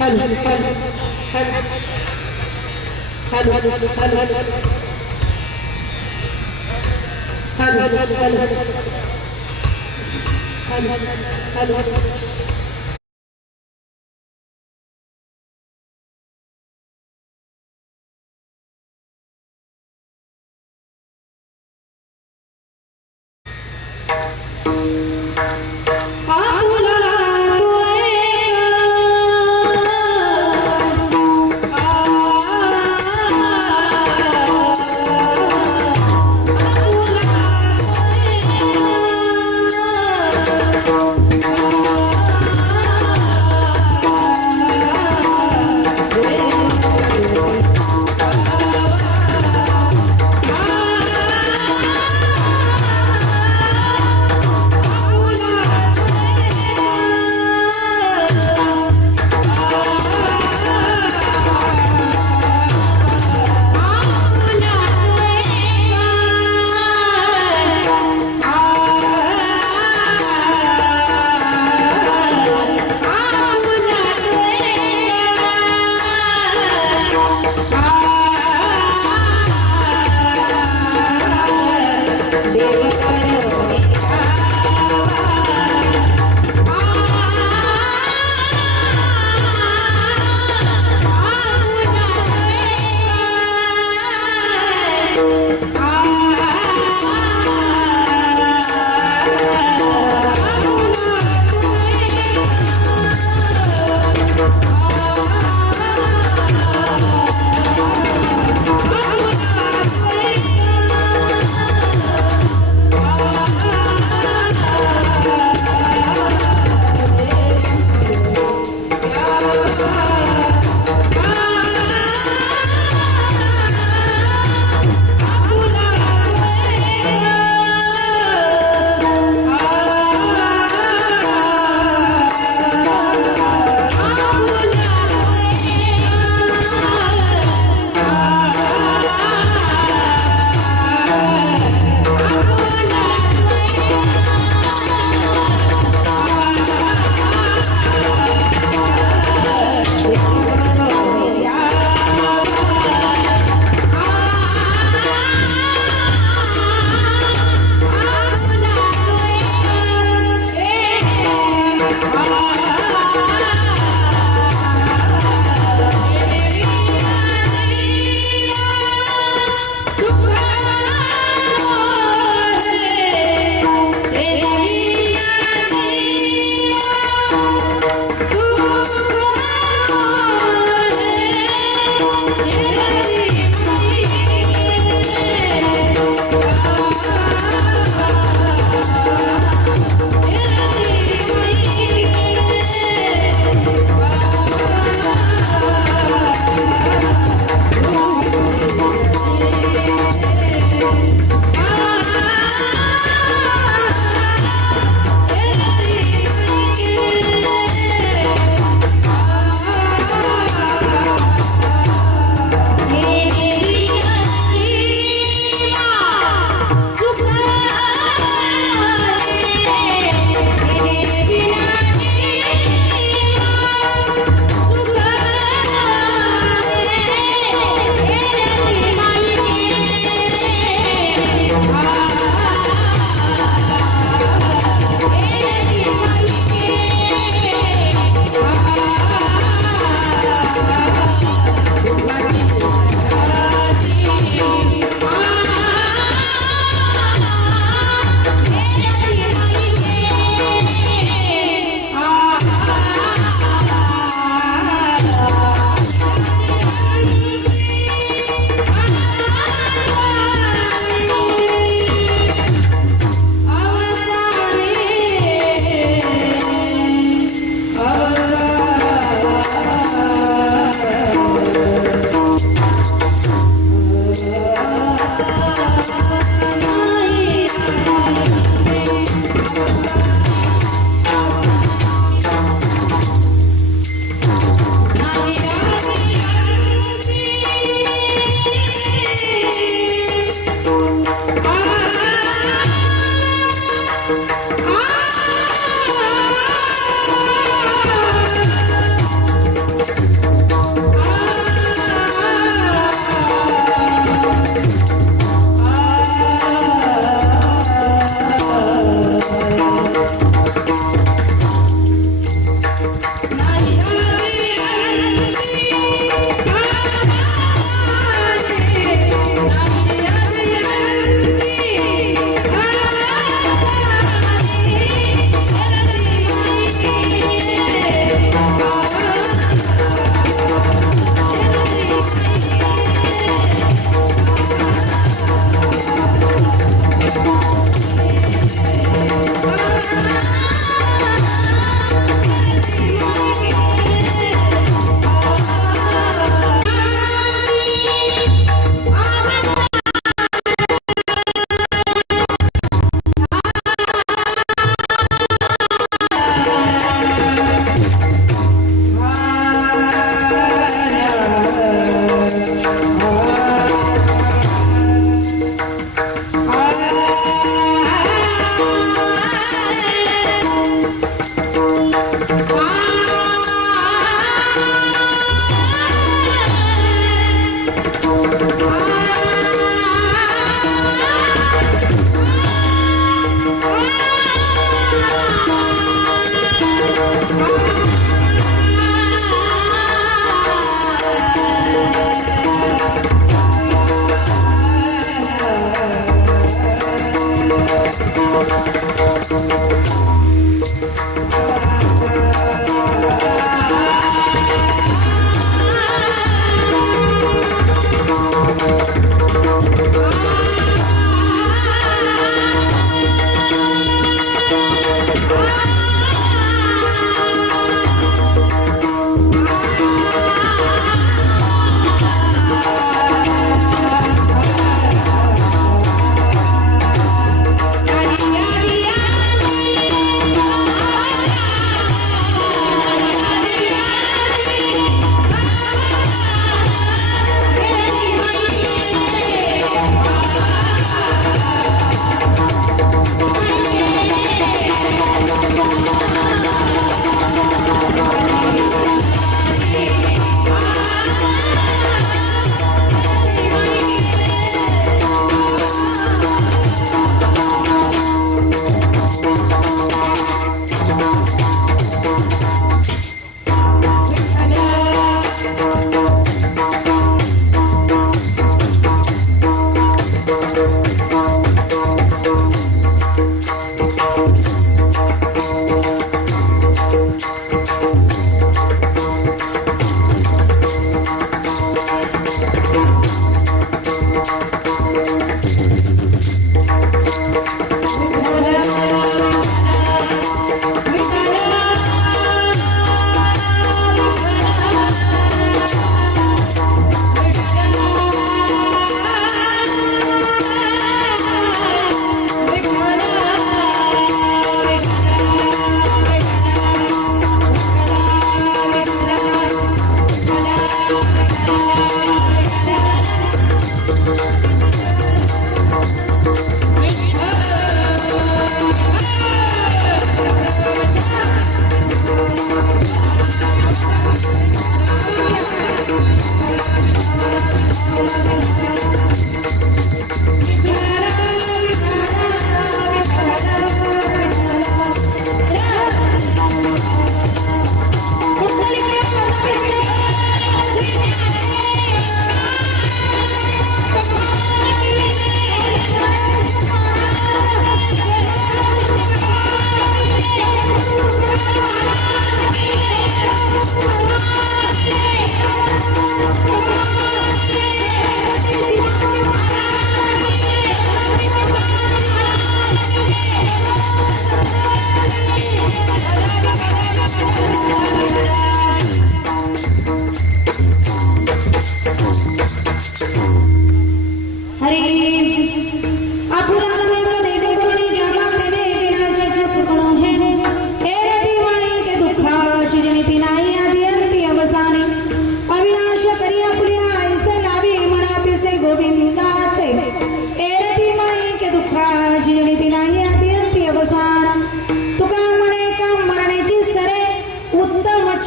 Hello hello hello hello hello hello hello hello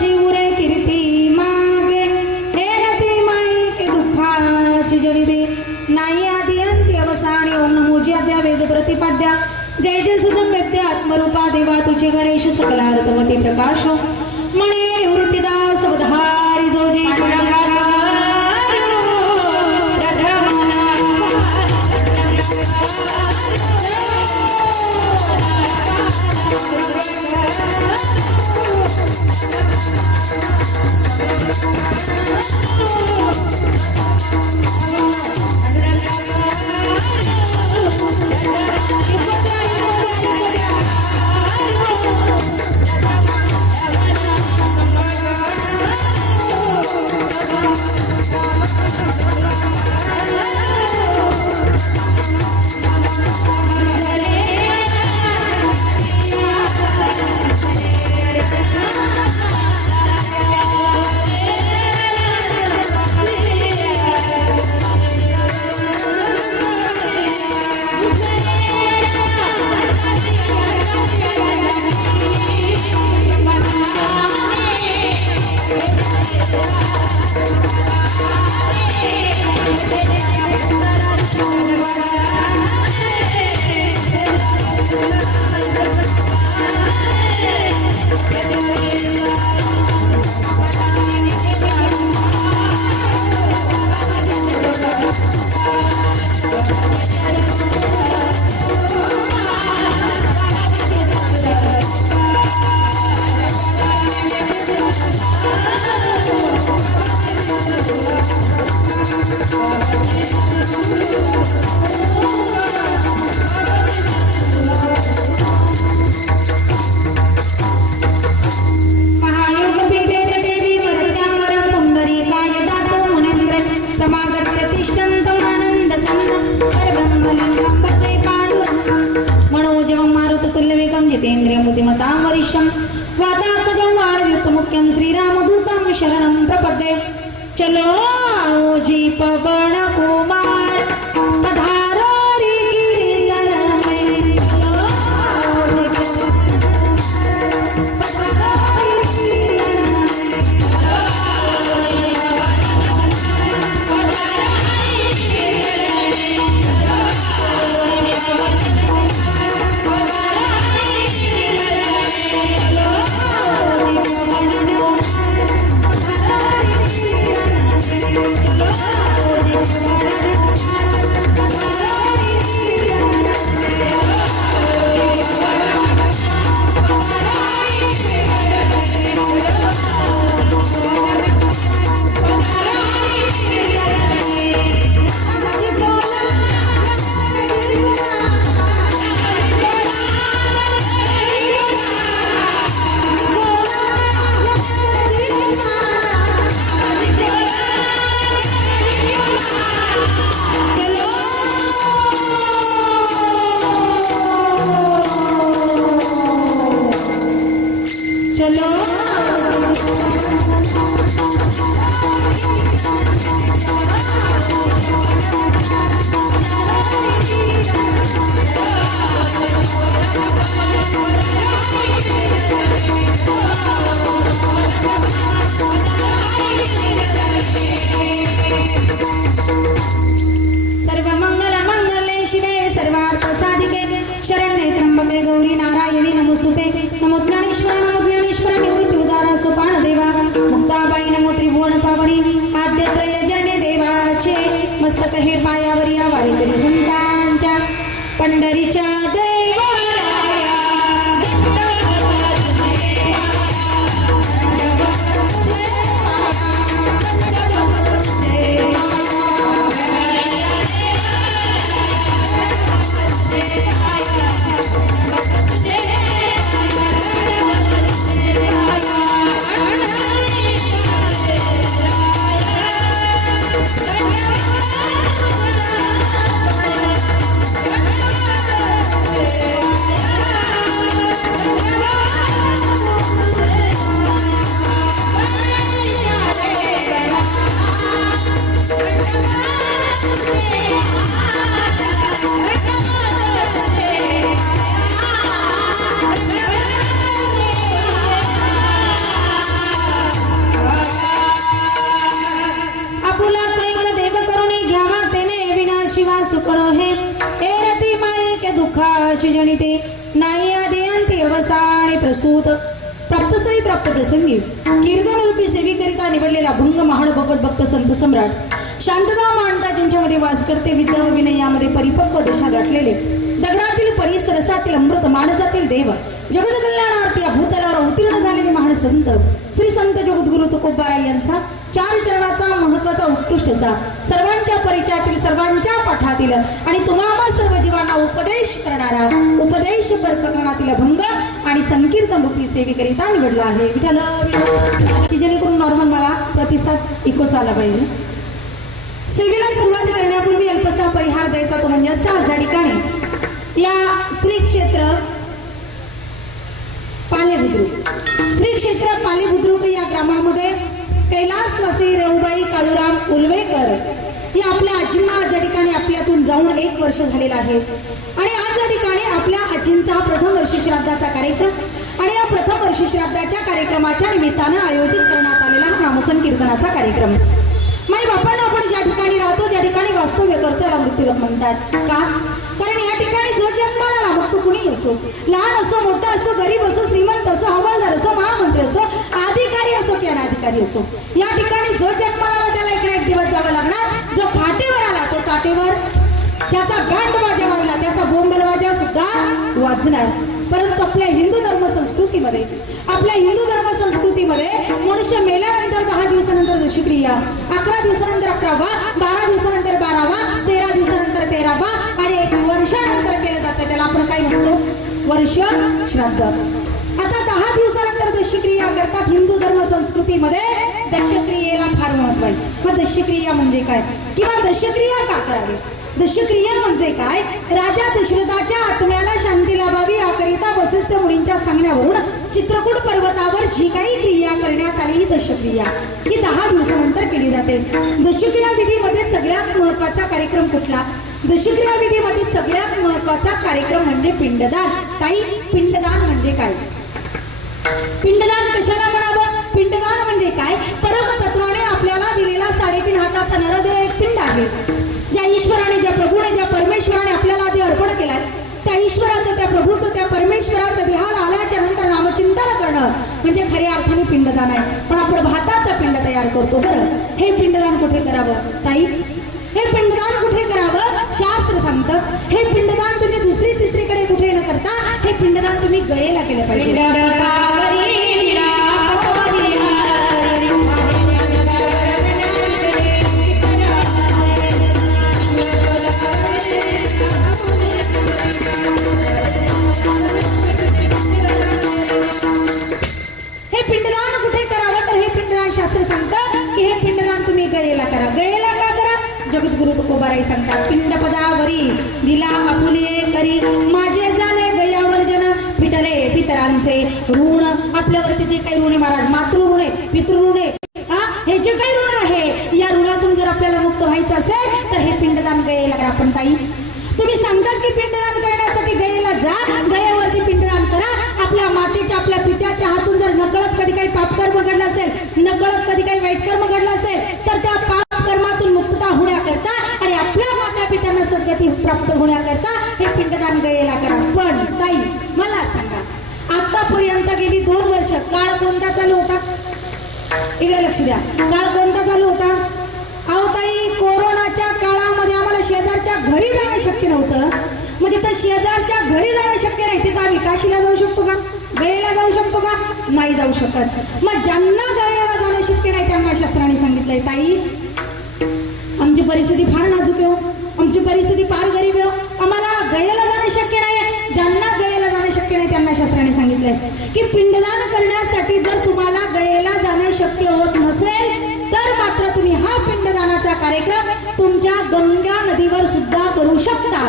शिवरे कीर्ती मागे हे नती माई के दुःखाची जनिते नाही आदि अंती अवसाने ओम नमो ज्याद्या वेद प्रतिपाद्या जय जय सुसंवेद्य आत्मरूपा देवा तुझे गणेश सकलार्थमती प्रकाश मणे निवृत्तीदास उद्धारी जोजी समागत्य तिष्ठन्तम् आनन्दकन्दं परब्रह्मलिङ्गं भजे पाण्डुरङ्गं मनोजवं मारुततुल्यवेगं जितेन्द्रियमतिमतां वरिष्ठं वातात्मजं वाणयुक्तमुख्यं श्रीरामदूतं शरणं प्रपद्ये चलो आओ जी पवन कुमार पधारो रे कीर्तन में चलो आओ जी पवन कुमार पधारो रे कीर्तन में चलो सर्वमंगलमंगले शिवे सर्वार्थ साधिके शरण्ये त्र्यंबके गौरी नारायणी नमोस्तुते नमो ज्ञानेश्वर निवृत्त जनिते नाही आदिअंती अवसाने प्रस्तुत प्राप्तस्थळी प्राप्त प्रसंगी कीर्तन रूपी सेवेकरिता निवडलेला भंग महाड भगवत भक्त संत सम्राट शांतता मांडता ज्यांच्यामध्ये वास करते विद्या व विनय यामध्ये परिपक्व दशा गाठलेले दगडातील परिसरसातील अमृत माणसातील देव जगत कल्याणार्थी या भूतलावर अवतीर्ण झालेले महान संत श्री संत जगद्गुरु तुकोबाराय यांचा 4 चरणाचा महत्वाचा उत्कृष्ट असा सर्वांच्या परिचयातील सर्वांच्या पाठातील आणि तुम्हाला सर्व जीवांना उपदेश करणारा उपदेश प्रकरणातील भंग आणि संकीर्तन रूपी सेवेकरिता निवडला आहे विठ्ठल की जेणेकरून नॉर्मल मला प्रतिसाद इकोच आला पाहिजे. सेवेला सुरुवात करण्यापूर्वी अल्पसा परिहार द्यायचा तो म्हणजे असा या ठिकाणी या श्री क्षेत्र पालेबुद्रुक या ग्रामामध्ये कैलासवासी रेवबाई काळूराम उलवेकर या आपल्या आजींना आज या ठिकाणी आपल्यातून जाऊन 1 वर्ष झालेला आहे आणि आज या ठिकाणी आपल्या आजींचा हा प्रथम वर्ष श्राद्धाचा कार्यक्रम आणि या प्रथम वर्ष श्राद्धाच्या कार्यक्रमाच्या निमित्तानं आयोजित करण्यात आलेला हा नामसंकीर्तनाचा कार्यक्रम. माई बापांना आपण ज्या ठिकाणी राहतो ज्या ठिकाणी वास्तव्य करतो त्याला मृत्यूलोक म्हणतात का कारण या ठिकाणी जो जन्माला आला मग तो कुणी असो लहान असो मोठा असो गरीब असो श्रीमंत असो हवालदार असो महामंत्री असो अधिकारी असो की अनाधिकारी असो या ठिकाणी जो जन्माला आला त्याला इकडे 1 दिवस जावं लागणार. जो खाटेवर आला तो ताटेवर त्याचा बँड वाजा वाजला त्याचा बोंबल वाजा सुद्धा वाजणार. परंतु आपल्या हिंदू धर्म संस्कृतीमध्ये मनुष्य मेल्यानंतर 10 दिवसानंतर दशक्रिया 11 दिवसानंतर 11वा 12 दिवसानंतर 12वा 13 दिवसानंतर 13वा आणि 1 वर्षानंतर केलं जातं त्याला आपण काय म्हणतो वर्ष श्राद्ध. आता 10 दिवसानंतर दशक्रिया करतात. हिंदू धर्म संस्कृतीमध्ये दशक्रियेला फार महत्व आहे. मग दशक्रिया म्हणजे काय किंवा दशक्रिया का करावी दशक्रिया म्हणजे काय राजा दशरथाच्या आत्म्याला शांती लाभावी याकरिता वसिष्ठ मुनींच्या सांगण्यावरून चित्रकूट पर्वतावर जी काही क्रिया करण्यात आली ही दशक्रिया ही 10 दिवसानंतर केली जाते. दशक्रिया विधीमध्ये सगळ्यात महत्वाचा कार्यक्रम कुठला दशक्रिया विधीमध्ये सगळ्यात महत्वाचा कार्यक्रम म्हणजे पिंडदान. ताई पिंडदान म्हणजे काय पिंडदान कशाला म्हणावं पिंडदान म्हणजे काय परमतत्वाने आपल्याला दिलेला 3.5 हाताचा नरदेव एक पिंड आहे. ज्या ईश्वराने ज्या प्रभूने ज्या परमेश्वराने आपल्याला आधी अर्पण केलाय त्या ईश्वराचं त्या प्रभूचं त्या परमेश्वराचं देहाला आल्याच्या नंतर नामचिंतन करणं म्हणजे खऱ्या अर्थाने पिंडदान आहे. पण आपण भाताचं पिंड तयार करतो. बरं हे पिंडदान कुठे करावं ताई हे पिंडदान कुठे करावं शास्त्र सांगतं. हे पिंडदान तुम्ही दुसरी तिसरीकडे कुठे न करता हे पिंडदान तुम्ही गयेला केलं पाहिजे. शास्त्र सांगतं की हे पिंडदान तुम्ही गयेला करा. गयेला का करा जगद्गुरु तुकोबाराय सांगतात पिंडपदावरी दिला आपुले करी माझे झाले गयावर्जन फिटले पितरांचे ऋण. आपल्यावरती जे काही ऋण आहे महाराज मातृऋण आहे पितृऋण आहे हे जे काही ऋण आहे या ऋणातून जर आपल्याला मुक्त व्हायचं असेल तर हे पिंडदान गयेला करा. पण ताई तुम्ही सांगतात की पिंडदान करण्यासाठी गयेला जा गयेवरती पिंडदान करा. आपल्या मातेच्या आपल्या पित्याच्या हातून जर नकळत कधी काही पापकर्म घडलं असेल नकळत कधी काही वाईट कर्म घडलं असेल तर त्या पाप कर्मातून मुक्तता होण्याकरता आणि आपल्या माता पित्यांना सद्गती प्राप्त होण्याकरता हे पिंडदान गयेला करा. पण ताई मला सांगा आतापर्यंत गेली 2 वर्ष काळ कोणता चालू होता इकडे लक्ष द्या काळ कोणता चालू होता अहो ताई कोरोनाच्या काळामध्ये आम्हाला शेजारच्या घरी जाणं शक्य नव्हतं. म्हणजे तर शेजारच्या घरी जाणं शक्य नाही तिथं आम्ही काशीला जाऊ शकतो का गयेला जाऊ शकतो का नाही जाऊ शकत. मग ज्यांना गयेला जाणं शक्य नाही त्यांना शास्त्राने सांगितलंय ताई आमची परिस्थिती फार नाजूक आहे आमची परिस्थिती फार गरीब आहे आम्हाला गयेला जाणं शक्य नाही. ज्यांना गयेला जाणं शक्य नाही त्यांना शास्त्राने सांगितलंय की पिंडदान करण्यासाठी जर तुम्हाला गयेला जाणं शक्य होत नसेल तर मात्र तुम्ही हा पिंडदानाचा कार्यक्रम तुमच्या गंगा नदीवर सुद्धा करू शकता.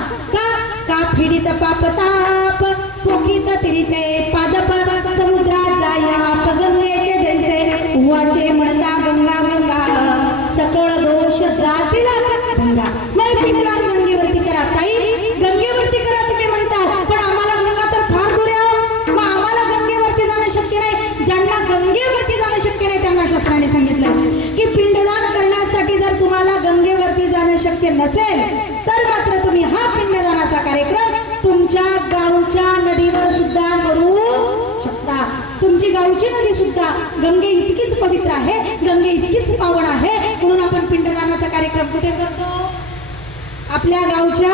का फिडित पापताप पोखित तिरीचे पादप समुद्रात जाय आप गंगेचे जैसे वाचे म्हणता गंगा गंगा सकळ दोष जातील गंगा. मग पिंडदान गंगेवरती करा ताई गंगेवरती करा तुम्ही म्हणता पण आम्हाला गंगा तर फार दूर आहे मग आम्हाला गंगेवरती जाणं शक्य नाही. ज्यांना गंगेवरती जाणं शक्य नाही त्यांना शास्त्राने सांगितलं की पिंडदान करण्यासाठी जर तुम्हाला गंगेवरती जाणं शक्य नसेल तर मात्र तुम्ही हा पिंडदानाचा कार्यक्रम तुमच्या गावच्या नदीवर सुद्धा करू शकता. तुमची गावची नदी सुद्धा गंगे इतकीच पवित्र आहे, गंगे इतकीच पावन आहे. म्हणून आपण पिंडदानाचा कार्यक्रम कुठे करतो? आपल्या गावच्या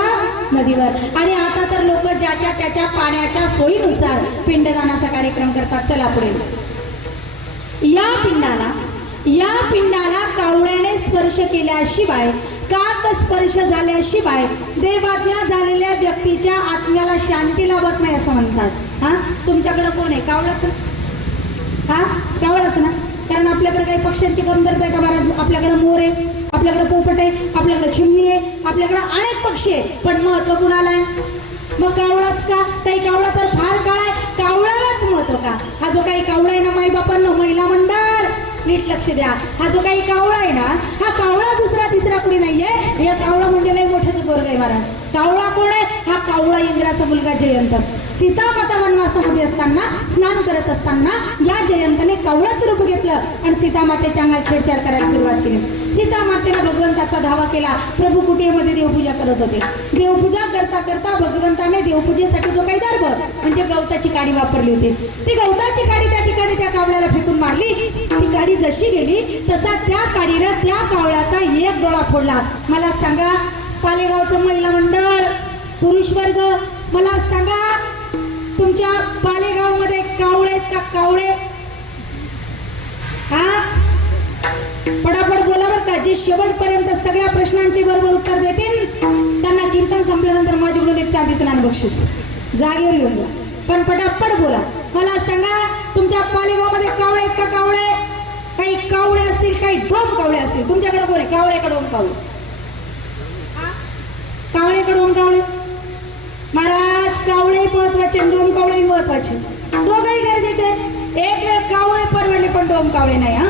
नदीवर. आणि आता तर लोक ज्याच्या त्याच्या पाण्याच्या सोयीनुसार पिंडदानाचा कार्यक्रम करतात. चला पुढे. या पिंडाला कावळ्याने स्पर्श केल्याशिवाय, कात स्पर्श झाल्याशिवाय देवाज्ञा झालेल्या व्यक्तीच्या आत्म्याला शांती लाभत नाही असं म्हणतात. हा, तुमच्याकडे कोण आहे? कावळाच. हा, कावळाच ना. कारण आपल्याकडे काही पक्ष्यांची कमतरता आहे का महाराज? आपल्याकडे मोर आहे, आपल्याकडे पोपट आहे, आपल्याकडे चिमणी आहे, आपल्याकडे अनेक पक्षी आहे. पण महत्व कुणाला आहे? मग कावळाच का? काही कावळा तर फार काळा आहे, कावळालाच महत्व का? हा जो काही कावळा आहे ना माईबापांनो, महिला मंडळ नीट लक्ष द्या. हा जो काही कावळा आहे ना, हा कावळा दुसरा तिसरा कुणी नाहीये. हे कावळा म्हणजे लय मोठ्याच पोरग आहे महाराज. कावळा कोण आहे? हा कावळा इंद्राचा मुलगा जयंत. सीतामाता वनवासामध्ये असताना, स्नान करत असताना या जयंतने कावळाचं रूप घेतलं आणि सीतामातेच्या अंगात छेडछाड करायला सुरुवात केली. सीतामातेनं भगवंताचा धावा केला. प्रभू कुटीमध्ये देवपूजा करत होते. देवपूजा करता करता भगवंताने देवपूजेसाठी जो काही दर्भ म्हणजे गवताची काडी वापरली होती, ती गवताची काडी त्या ठिकाणी त्या कावळ्याला फेकून मारली. ती काडी जशी गेली तसा त्या काडीनं त्या कावळ्याचा एक डोळा फोडला. मला सांगा, पालेगावचं महिला मंडळ, पुरुष वर्ग, मला सांगा, तुमच्या पालेगावमध्ये कावळे का कावळे? हा, पटापट बोला बरं का. जे शेवटपर्यंत सगळ्या प्रश्नांचे बरोबर उत्तर देतील त्यांना कीर्तन संपल्यानंतर माझ्याकडून एक चांदीचं नाणं बक्षीस जागेवर येऊन जा. पण पटापट बोला. मला सांगा, तुमच्या पालेगावमध्ये कावळे आहेत का कावळे? काही कावळे असतील, काही डोम कावळे असतील. तुमच्याकडे कोण आहे? कावळे का डोम कावळे? कावळे का डोम कावळे? महाराज, कावळे महत्वाचे, डोम कावळे महत्वाचे, दोघंही गरजेचे. एक वेळ कावळे परवडले पण डोम कावळे नाही. हा,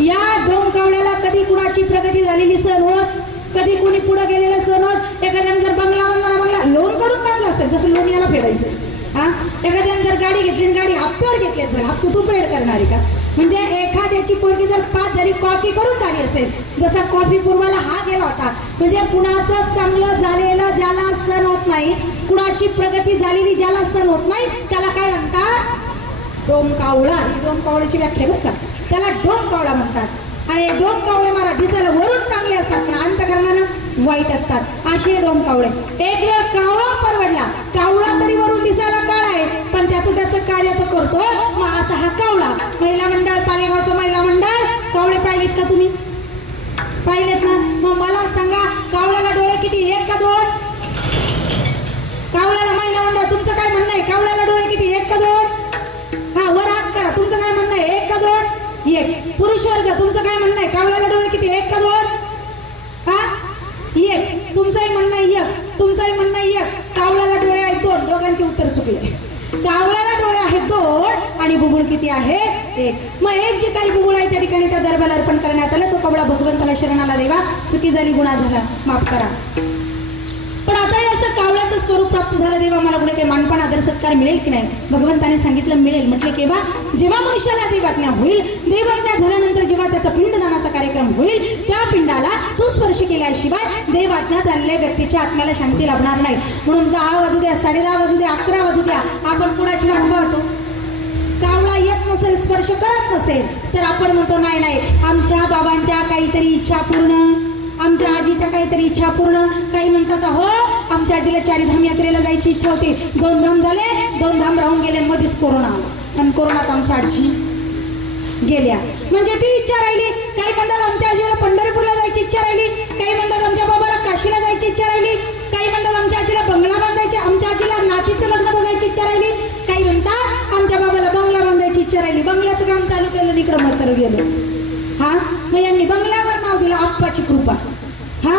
या डोम कावळ्याला कधी कुणाची प्रगती झालेली सण होत, कधी कुणी पुढे गेलेलं सण होत. एखाद्याने जर बंगला बांधला, बंगला लोन कडून बांधला असेल, जसं लोन याला फेडायचं. हा, एखाद्याने जर गाडी घेतली, गाडी हप्त्यावर घेतली असेल, हप्ता तू पेड करणार आहे का? म्हणजे एखाद्याची पोरगी जर पास झाली, कॉफी करून झाली असेल, जसा कॉफी पूर्वाला हा गेला होता. म्हणजे कुणाचं चांगलं झालेलं ज्याला सण होत नाही, कुणाची प्रगती झालेली ज्याला सण होत नाही, त्याला काय म्हणतात? डोम कावळा. ही डोम कावळ्याची व्याख्या बरं का. त्याला डोम कावळा म्हणतात. आणि डोम कावळे महाराज दिसायला वरून चांगले असतात पण अंतकरणानं वाईट असतात. असे डोम कावळे. एक वेळ कावळा परवडला. कावळा तरी वरून दिसायला काळा आहे पण त्याचं कार्य तो करतो. मग असा हा कावळा. महिला मंडळ, पालेगावचं महिला मंडळ, कावळे पाहिलेत का तुम्ही? पाहिलेत ना? मग मला सांगा, कावळ्याला डोळे किती? एक का दोन? कावळ्याला महिला मंडळ तुमचं काय म्हणणं आहे? कावळ्याला डोळे किती? एक का दोन? हा, वर हात करा. तुमचं काय म्हणणं आहे? एक का दोन? एक. पुरुष वर्ग, तुमचं काय म्हणणं आहे? कावळ्याला डोळे किती? एक का दोन? हा, एक. तुमचंही म्हणणं आहे एक, तुमचंही म्हणणं आहे एक. कावळ्याला डोळे आहेत दोन. दोघांचे उत्तर चुकले. कावळ्याला डोळे आहेत दोन आणि बुबुळ किती आहे? एक. मग एक जे काही बुबुळ आहे त्या ठिकाणी त्या दरबाराला अर्पण करण्यात आलं. तो कावळा भगवंताला शरणाला देवा. चुकी झाली, गुन्हा झाला, माफ करा. पण आता हे असं कावळ्याचं स्वरूप प्राप्त झालं. देवा मला पुढे काही मानपान आदर सत्कार मिळेल की नाही? भगवंताने सांगितलं मिळेल. म्हटले केव्हा? जेव्हा मनुष्याला देवाज्ञा होईल. देवाज्ञा झाल्यानंतर जेव्हा त्याचा पिंडदानाचा कार्यक्रम होईल, त्या पिंडाला तो स्पर्श केल्याशिवाय देवाज्ञा झालेल्या व्यक्तीच्या आत्म्याला शांती लाभणार नाही. म्हणून 10 वाजू द्या, 10:30 वाजू द्या, 11 वाजू द्या, आपण कुणाची वाट पाहतो? कावळा येत नसेल, स्पर्श करत नसेल तर आपण म्हणतो नाही नाही, आमच्या बाबांच्या काहीतरी इच्छा पूर्ण, आमच्या आजीच्या काहीतरी इच्छा पूर्ण. काही म्हणतात हो आमच्या आजीला 4 धाम यात्रेला जायची इच्छा होती, 2 धाम झाले, 2 धाम राहून गेले, मध्येच कोरोना आला आणि कोरोनात आमच्या आजी गेल्या. म्हणजे ती इच्छा राहिली. काही म्हणतात आमच्या आजीला पंढरपूरला जायची इच्छा राहिली. काही म्हणतात आमच्या बाबाला काशीला जायची इच्छा राहिली. काही म्हणतात आमच्या आजीला बंगला बांधायची, आमच्या आजीला नातीचं लग्न बघायची इच्छा राहिली. काही म्हणतात आमच्या बाबाला बंगला बांधायची इच्छा राहिली. बंगल्याचं काम चालू केलं, इकडं म्हातारं गेलो. हा, मग यांनी बंगल्यावर नाव दिलं आप्पाची कृपा. हा,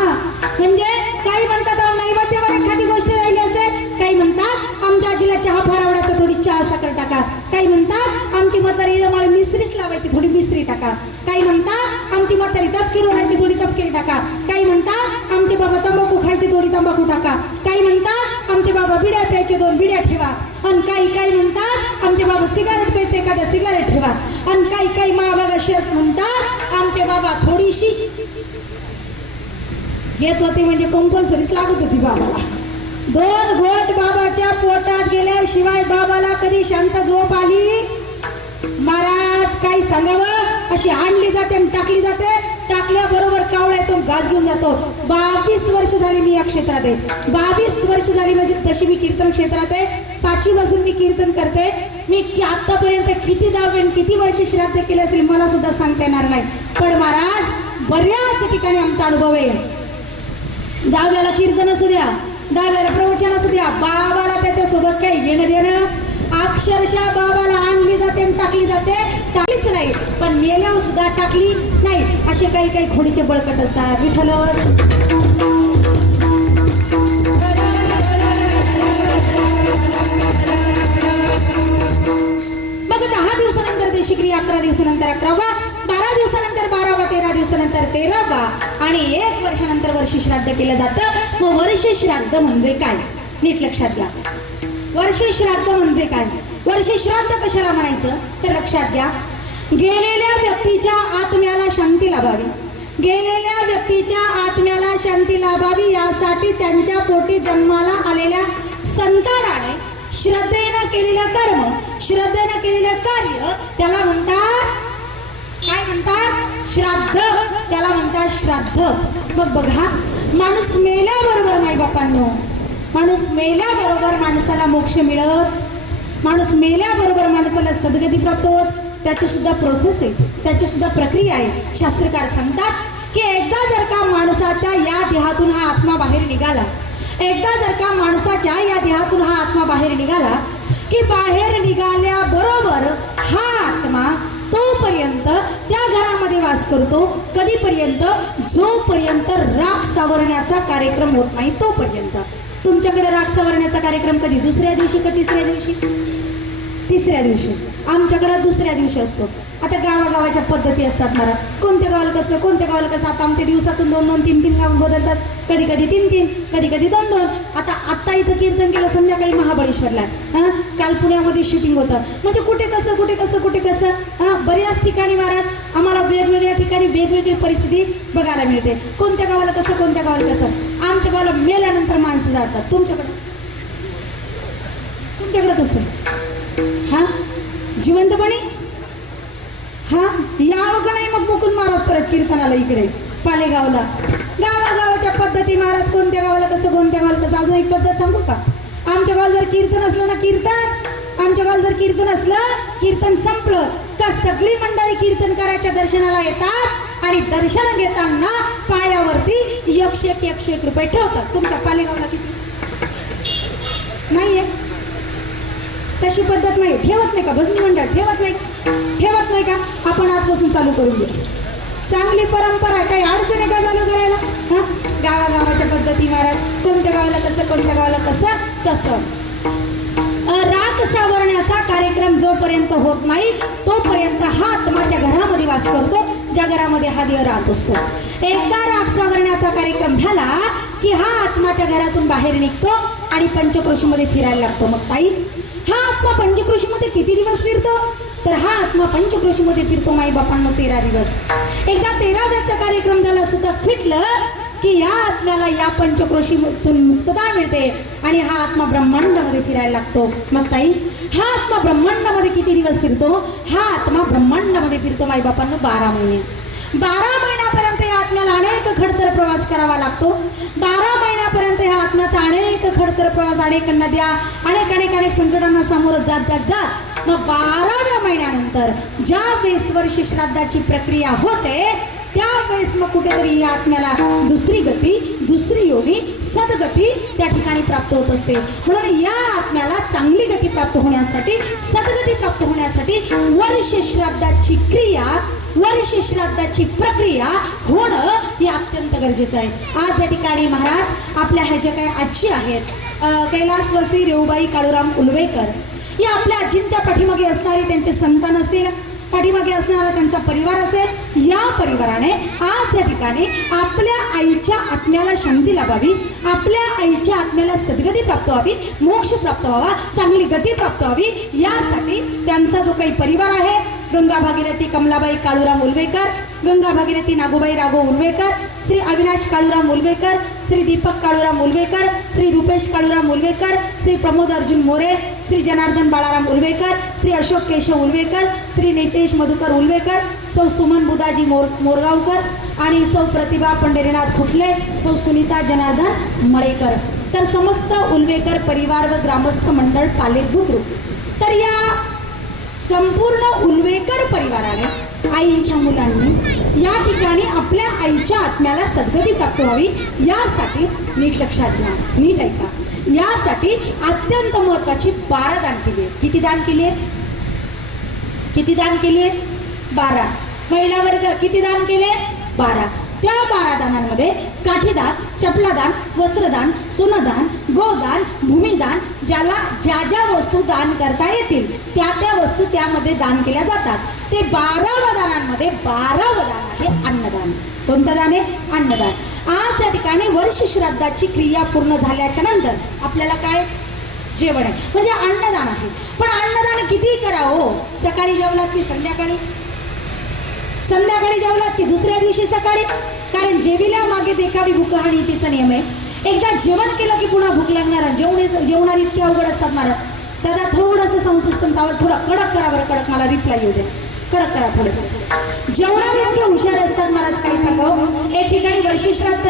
म्हणजे काही म्हणतात नैवेद्यावर एखादी गोष्ट राहिली असेल. काही म्हणतात आमच्या आजीला चहा फार आवडायचा, थोडी चहा साखर टाका. काही म्हणतात आमची म्हातारीला मला मिसरीच लावायची, थोडी मिसरी टाका. काही म्हणतात आमची म्हातारी तपकीर ओढायची, थोडी तपकीर टाका. काही म्हणतात आमचे बाबा तंबाखू खायचे, थोडी तंबाखू टाका. काही म्हणतात आमचे बाबा बिड्या प्यायचे, 2 बिड्या ठेवा. आणि काही म्हणतात आमचे बाबा सिगारेट प्यायचे, एखादा सिगारेट ठेवा. आणि काही महाभाग अशी म्हणतात आमचे बाबा थोडीशी घेत होते, म्हणजे कंपल्सरीच लागत होती बाबाला. 2 घोट बाबाच्या पोटात गेल्याशिवाय बाबाला कधी शांत झोप आली? महाराज काय सांगावं, अशी आणली जाते आणि टाकली जाते, टाकल्याबरोबर कावळा येतो घास घेऊन जातो. 22 वर्ष झाली मी या क्षेत्रात आहे. 22 वर्ष झाली म्हणजे तशी मी कीर्तन क्षेत्रात आहे. 5वी पासून मी कीर्तन करते. मी आतापर्यंत किती दहावे किती वर्ष श्राद्ध केले असेल मला सुद्धा सांगता येणार नाही. पण महाराज बऱ्याच ठिकाणी आमचा अनुभव आहे. 10व्याला कीर्तन असू द्या, 10व्याला प्रवचन असू द्या, बाबाला त्याच्यासोबत काही घेणं देणं. अक्षरशः बाबाला आणली जाते आणि टाकली जाते, टाकलीच नाही पण मेल्यावर सुद्धा टाकली नाही. असे काही काही खोडीचे बळकट असतात. विठ्ठल मग 10 दिवसानंतर देशिक्रिया, 11 दिवसानंतर 11वा, 12 दिवसानंतर 12वा, 13 दिवसानंतर 13वा आणि 1 वर्षानंतर वर्ष श्राद्ध केलं जातं. मग वर्ष श्राद्ध म्हणजे काय? नीट लक्षात घ्या. वर्ष श्राद्ध म्हणजे काय? वर्ष श्राद्ध कशाला म्हणायचं तर लक्षात घ्या. गेलेल्या व्यक्तीच्या आत्म्याला शांती लाभावी, गेलेल्या व्यक्तीच्या आत्म्याला शांती लाभावी यासाठी त्यांच्या पोटी जन्माला आलेल्या संतानाने श्रद्धेनं केलेलं कर्म, श्रद्धेनं केलेलं कार्य त्याला म्हणतात काय? म्हणतात श्राद्ध. त्याला म्हणतात श्राद्ध. मग बघा, माणूस मेल्याबरोबर माईबापांनो, माणूस मेल्याबरोबर माणसाला मोक्ष मिळत, माणूस मेल्याबरोबर माणसाला सद्गती प्राप्त होत. त्याची सुद्धा प्रोसेस आहे, त्याची सुद्धा प्रक्रिया आहे. शास्त्रकार सांगतात की एकदा जर का माणसाच्या या देहातून हा आत्मा बाहेर निघाला, एकदा जर का माणसाच्या या देहातून हा आत्मा बाहेर निघाला की बाहेर निघाल्याबरोबर हा आत्मा तोपर्यंत त्या घरामध्ये वास करतो. कधीपर्यंत? जोपर्यंत राख सावरण्याचा कार्यक्रम होत नाही तोपर्यंत. तुमच्याकडे राख सावरण्याचा कार्यक्रम कधी? दुसऱ्या दिवशी का तिसऱ्या दिवशी? तिसऱ्या दिवशी. आमच्याकडे दुसऱ्या दिवशी असतो. आता गावागावाच्या पद्धती असतात. मला कोणत्या गावाला कसं, कोणत्या गावाला कसं. आता आमच्या दिवसातून 2-2, 3-3 गाव बदलतात. कधी कधी 3-3, कधी कधी 2-2. आता इथं कीर्तन केलं संध्याकाळी महाबळेश्वरला. काल पुण्यामध्ये शूटिंग होतं. म्हणजे कुठे कसं, कुठे कसं, कुठे कसं. बऱ्याच ठिकाणी महाराज आम्हाला वेगवेगळ्या ठिकाणी वेगवेगळी परिस्थिती बघायला मिळते. कोणत्या गावाला कसं, कोणत्या गावाला कसं. आमच्या गावाला मेल्यानंतर माणसं जातात. तुमच्याकडं कसं? जिवंतपणे यावं का नाही? मग मुकुंद महाराज परत कीर्तनाला इकडे पालेगावला. गावागावाच्या पद्धती महाराज. कोणत्या गावाला कसं, कोणत्या गावाला कसं. अजून एक पद्धत सांगू का? आमच्या गावाला जर कीर्तन असलं ना, आमच्या गावाला जर कीर्तन असलं, कीर्तन संपलं का सगळी मंडळी कीर्तन करायच्या दर्शनाला येतात आणि दर्शन घेताना पायावरती 101 रुपये ठेवतात. तुमच्या पालेगावला किती? नाहीये तशी पद्धत नाही. ठेवत नाही का? भजनी मंडळ ठेवत नाही का? आपण आजपासून चालू करून घेऊ. चांगली परंपरा. काही अडचण आहे का चालू करायला? गावागावाच्या पद्धती महाराज. कोणत्या गावाला कसं, कोणत्या गावाला कसं तसं. राख सावरण्याचा कार्यक्रम जोपर्यंत होत नाही तोपर्यंत हा आत्मा त्या घरामध्ये वास करतो ज्या घरामध्ये हा देव राहत असतो. एकदा राख सावरण्याचा कार्यक्रम झाला की हा आत्मा त्या घरातून बाहेर निघतो आणि पंचक्रोशीमध्ये फिरायला लागतो. मग ताई, हा आत्मा पंचक्रोशीमध्ये किती दिवस फिरतो तर हा आत्मा पंचक्रोशीमध्ये फिरतो माईबापांनो 13 दिवस. एकदा 13व्याचा कार्यक्रम झाला, सुद्धा फिटलं की या आत्म्याला या पंचक्रोशीतून मुक्तता मिळते आणि हा आत्मा ब्रह्मांडामध्ये फिरायला लागतो. मग ताई, हा आत्मा ब्रह्मांडामध्ये किती दिवस फिरतो? हा आत्मा ब्रह्मांडामध्ये फिरतो माईबापांनो 12 महिने. 12 महिन्यापर्यंत या आत्म्याला अनेक खडतर प्रवास करावा लागतो. 12 महिन्यापर्यंत ह्या आत्म्याचा अनेक खडतर प्रवास, अनेक नद्या, अनेक संकटांना सामोरं जात मग 12व्या महिन्यानंतर ज्या वेळेस वर्ष श्राद्धाची प्रक्रिया होते त्यावेळेस मग कुठेतरी या आत्म्याला दुसरी गती, दुसरी योगी, सद्गती त्या ठिकाणी प्राप्त होत असते. म्हणून या आत्म्याला चांगली गती प्राप्त होण्यासाठी, सद्गती प्राप्त होण्यासाठी वर्ष श्राद्धाची क्रिया, वर्ष श्राद्धाची प्रक्रिया होणं हे अत्यंत गरजेचं आहे. आज या ठिकाणी महाराज आपल्या ह्या ज्या काही आजी आहेत, कैलासवासी रेवबाई काळूराम उलवेकर, या आपल्या आजींच्या पाठीमागे असणारे त्यांचे संतान असतील, पाठीमागे असणारा त्यांचा परिवार असेल, या परिवाराने आज या ठिकाणी आपल्या आईच्या आत्म्याला शांती लाभावी, आपल्या आईच्या आत्म्याला सद्गती प्राप्त व्हावी, मोक्ष प्राप्त व्हावा, चांगली गती प्राप्त व्हावी, यासाठी त्यांचा जो काही परिवार आहे, गंगा भागीरथी कमलाबाई काळूराम उलवेकर, गंगा भागीरथी नागोबाई राघव उलवेकर, श्री अविनाश काळूराम उलवेकर, श्री दीपक काळूराम उलवेकर, श्री रुपेश काळूराम उलवेकर, श्री प्रमोद अर्जुन मोरे, श्री जनार्दन बाळाराम उलवेकर, श्री अशोक केशव उलवेकर, श्री नितेश मधुकर उलवेकर, सौ सुमन बुदाजी मोरगावकर आणि सौ प्रतिभा पंढरीनाथ खुटले, सौ सुनीता जनार्दन मळेकर. तर समस्त उलवेकर परिवार व ग्रामस्थ मंडळ पाले बुद्रुक. तर या संपूर्ण उलवेकर परिवाराने आईंच्या मुलांनी या ठिकाणी आपल्या आईच्या आत्म्याला सद्गती प्राप्त व्हावी यासाठी नीट लक्षात घ्या, नीट ऐका. यासाठी अत्यंत महत्त्वाची 12 दान केली आहे. किती दान केली आहे? किती दान केली आहे? 12. महिला वर्ग किती दान केले? 12. त्या 12 दानांमध्ये काठीदान, चपलादान, वस्त्रदान, सोनदान, गोदान, भूमिदान, ज्याला ज्या ज्या वस्तू दान करता येतील त्या त्या वस्तू त्यामध्ये दान केल्या जातात. ते 12 दानांमध्ये 12वं दान आहे अन्नदान. कोणतं दान आहे? अन्नदान. आज त्या ठिकाणी वर्ष श्राद्धाची क्रिया पूर्ण झाल्याच्या नंतर आपल्याला काय? जेवण आहे, म्हणजे अन्नदान आहे. पण अन्नदान किती करावं? सकाळी जेवलात की संध्याकाळी? संध्याकाळी जेवलात की दुसऱ्या दिवशी सकाळी? कारण जेविल्या मागे देखावी भूक हा नीतीचा नियम आहे. एकदा जेवण केलं की पुन्हा भूक लागणार. जेवणारी इतके अवघड असतात महाराज. दादा थोडंसं साऊंड सिस्टम थोडं कडक करा बरं. कडक मला रिप्लाय येऊ द्या. कडक करा थोडंसं. जेवणाला इतके हुशार असतात महाराज, काही सांगावं. एक ठिकाणी वर्षश्राद्ध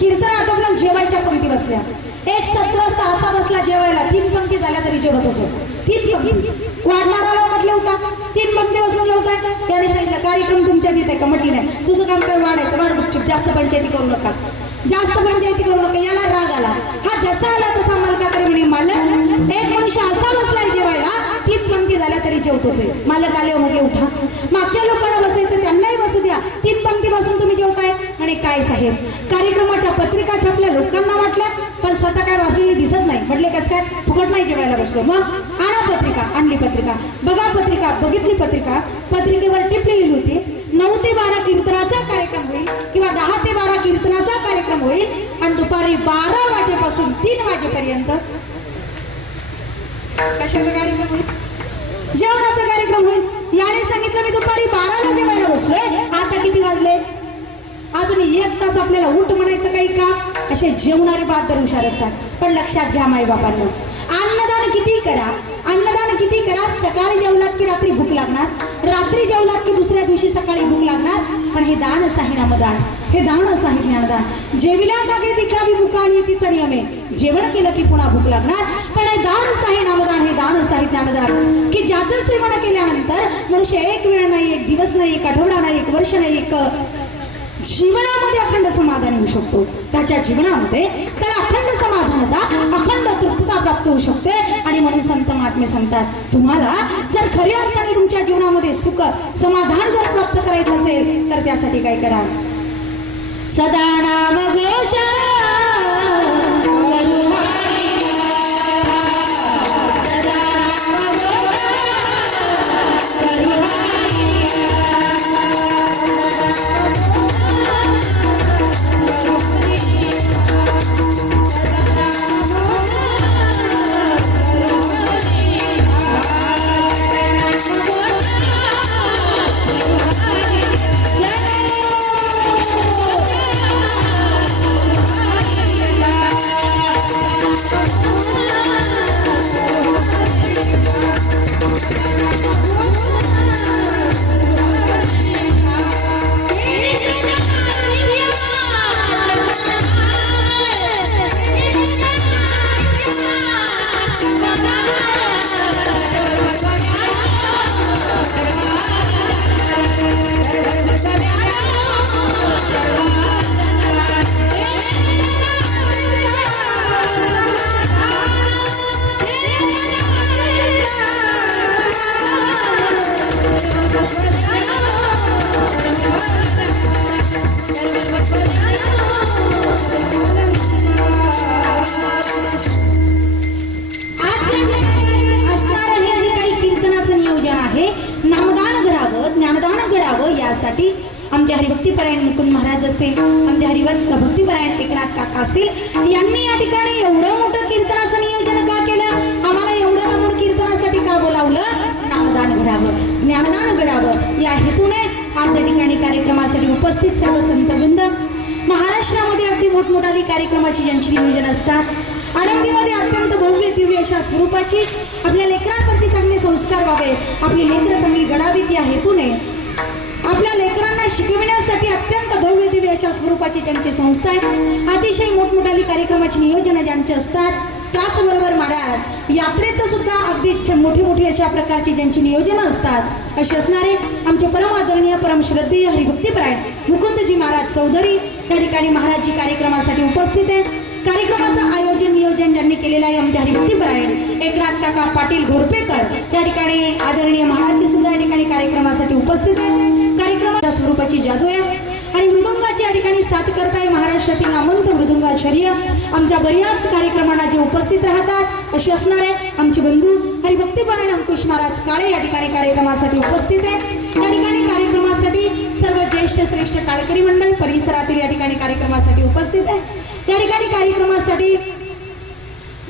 कीर्तन आटोपलं, जेवायच्या पंक्ती बसल्या. एक सत्रस्त असा बसला जेवायला, 3 पंक्ती झाल्या तरी जेवत होतो. 3 पंक्ती. वाढणाराला म्हटले उठा, 3 पंक्ती बसून जेवताय. त्याने सांगितलं कार्यक्रम तुमच्या तिथे का? म्हटली नाही, तुझं काम काय वाढायचं, वाढ गुपचूप, जास्त पंचायती करू नका, जास्त पंचायती करू नका. याला राग आला. हा जसा आला तसा मालकाकडे म्हणे, मालक एक मनुष्य असा बसलाय जेवायला, 3 पंक्ती झाल्या तरी जेवतोच आहे. मालक आले म्हटले उठा, मागच्या लोकांना बसायचं त्यांनाही बसू द्या, 3 पंक्ती बसून तुम्ही जेवताय. म्हणे काय साहेब, कार्यक्रमाच्या पत्रिका छापल्या, लोकांना वाटल्या, पण स्वतः काय वाचलेली दिसत नाही. म्हटले कसं काय? फुकट नाही जेवायला बसलो. मग आणा पत्रिका. आणली पत्रिका. बघा पत्रिका. बघितली पत्रिका. पत्रिकेवर टिपली लिहिली होती 9 ते 12 कीर्तनाचा कार्यक्रम होईल किंवा 10 ते 12 कीर्तनाचा कार्यक्रम होईल आणि दुपारी 12 वाजेपासून 3 वाजेपर्यंत कशाचा कार्यक्रम होईल? जेवणाचा कार्यक्रम होईल. याने सांगितलं मी दुपारी 12ला जेवायला बसलोय, आता किती वाजले? अजून 1 तास आपल्याला उठ म्हणायचं काही का? असे जेवणारे बहादर हुशार असतात. पण लक्षात घ्या माईबापांनो, अन्नदान किती करा, अन्नदान किती करा. सकाळी जेवलात की रात्री भूक लागणार, रात्री जेवलात की दुसऱ्या दिवशी सकाळी भूक लागणार. पण हे दान आहे नामदान, हे दान आहे ज्ञानदान. जेविल्या मागे दिखावी भूक आणि तिचा नियम आहे. जेवण केलं की पुन्हा भूक लागणार. पण हे दान आहे नामदान, हे दान आहे ज्ञानदान, की ज्याचं सेवन केल्यानंतर मनुष्य एक वेळ नाही, एक दिवस नाही, एक आठवडा नाही, एक वर्ष नाही, एक जीवनामध्ये अखंड समाधान येऊ शकतो. त्याच्या जीवनामध्ये त्याला अखंड समाधानता, अखंड तृप्तता प्राप्त होऊ शकते. आणि म्हणून संत महात्मे सांगतात, तुम्हाला जर खऱ्या अर्थाने तुमच्या जीवनामध्ये सुख समाधान जर प्राप्त करायचं असेल तर त्यासाठी काय करा? सदा नाम घोष यासाठी आमचे हरिभक्तीपरायण मुकुंद महाराज असतील, आमचे भक्तीपरायण एकनाथ काका असतील, यांनी या ठिकाणी एवढं मोठं कीर्तनाचं नियोजन का केलं? आम्हाला एवढं मोठं कीर्तनासाठी यासाठी का बोलावलं? ज्ञानदान घडावं, ज्ञानदान घडावं या हेतूने आज या ठिकाणी कार्यक्रमासाठी उपस्थित सर्व संतवृंद, महाराष्ट्रामध्ये अगदी मोठमोठाली कार्यक्रमाची ज्यांची नियोजन असतात, आनंदीमध्ये अत्यंत भव्य दिव्य अशा स्वरूपाची आपल्या लेकरांवरती चांगले संस्कार व्हावे, आपली लेकरं चांगली घडावीत या हेतूने आपल्या लेकरांना शिकविण्यासाठी अत्यंत भव्य दिव्य अशा स्वरूपाची त्यांची संस्था आहे. अतिशय मोठमोठाली कार्यक्रमाची नियोजन ज्यांचे असतात, त्याचबरोबर महाराज यात्रेचं सुद्धा अगदी मोठी मोठी अशा प्रकारची ज्यांची नियोजनं असतात, असे असणारे आमचे परम आदरणीय परम श्रद्धेय हरिभक्तीपरायण मुकुंदजी महाराज चौधरी या ठिकाणी महाराजजी कार्यक्रमासाठी उपस्थित आहे. कार्यक्रमाचं आयोजन नियोजन ज्यांनी केलेलं आहे आमच्या हरिभक्तीपरायण एकनाथ काका पाटील घोरपेकर या ठिकाणी आदरणीय महाराजजी सुद्धा या ठिकाणी कार्यक्रमासाठी उपस्थित आहे. कार्यक्रमाच्या स्वरूपाची जादू आहे आणि मृदुंगाची या ठिकाणी साथ करताय महाराष्ट्रातील नामवंत मृदुंगाचार्य आमच्या बऱ्याच कार्यक्रमांना जे उपस्थित राहतात अशी असणारे आमचे बंधू हरिभक्तीपरायण अंकुश महाराज काळे या ठिकाणी कार्यक्रमासाठी उपस्थित आहे. या ठिकाणी कार्यक्रमासाठी सर्व ज्येष्ठ श्रेष्ठ टाळकरी मंडळ परिसरातील या ठिकाणी कार्यक्रमासाठी उपस्थित आहे. या ठिकाणी कार्यक्रमासाठी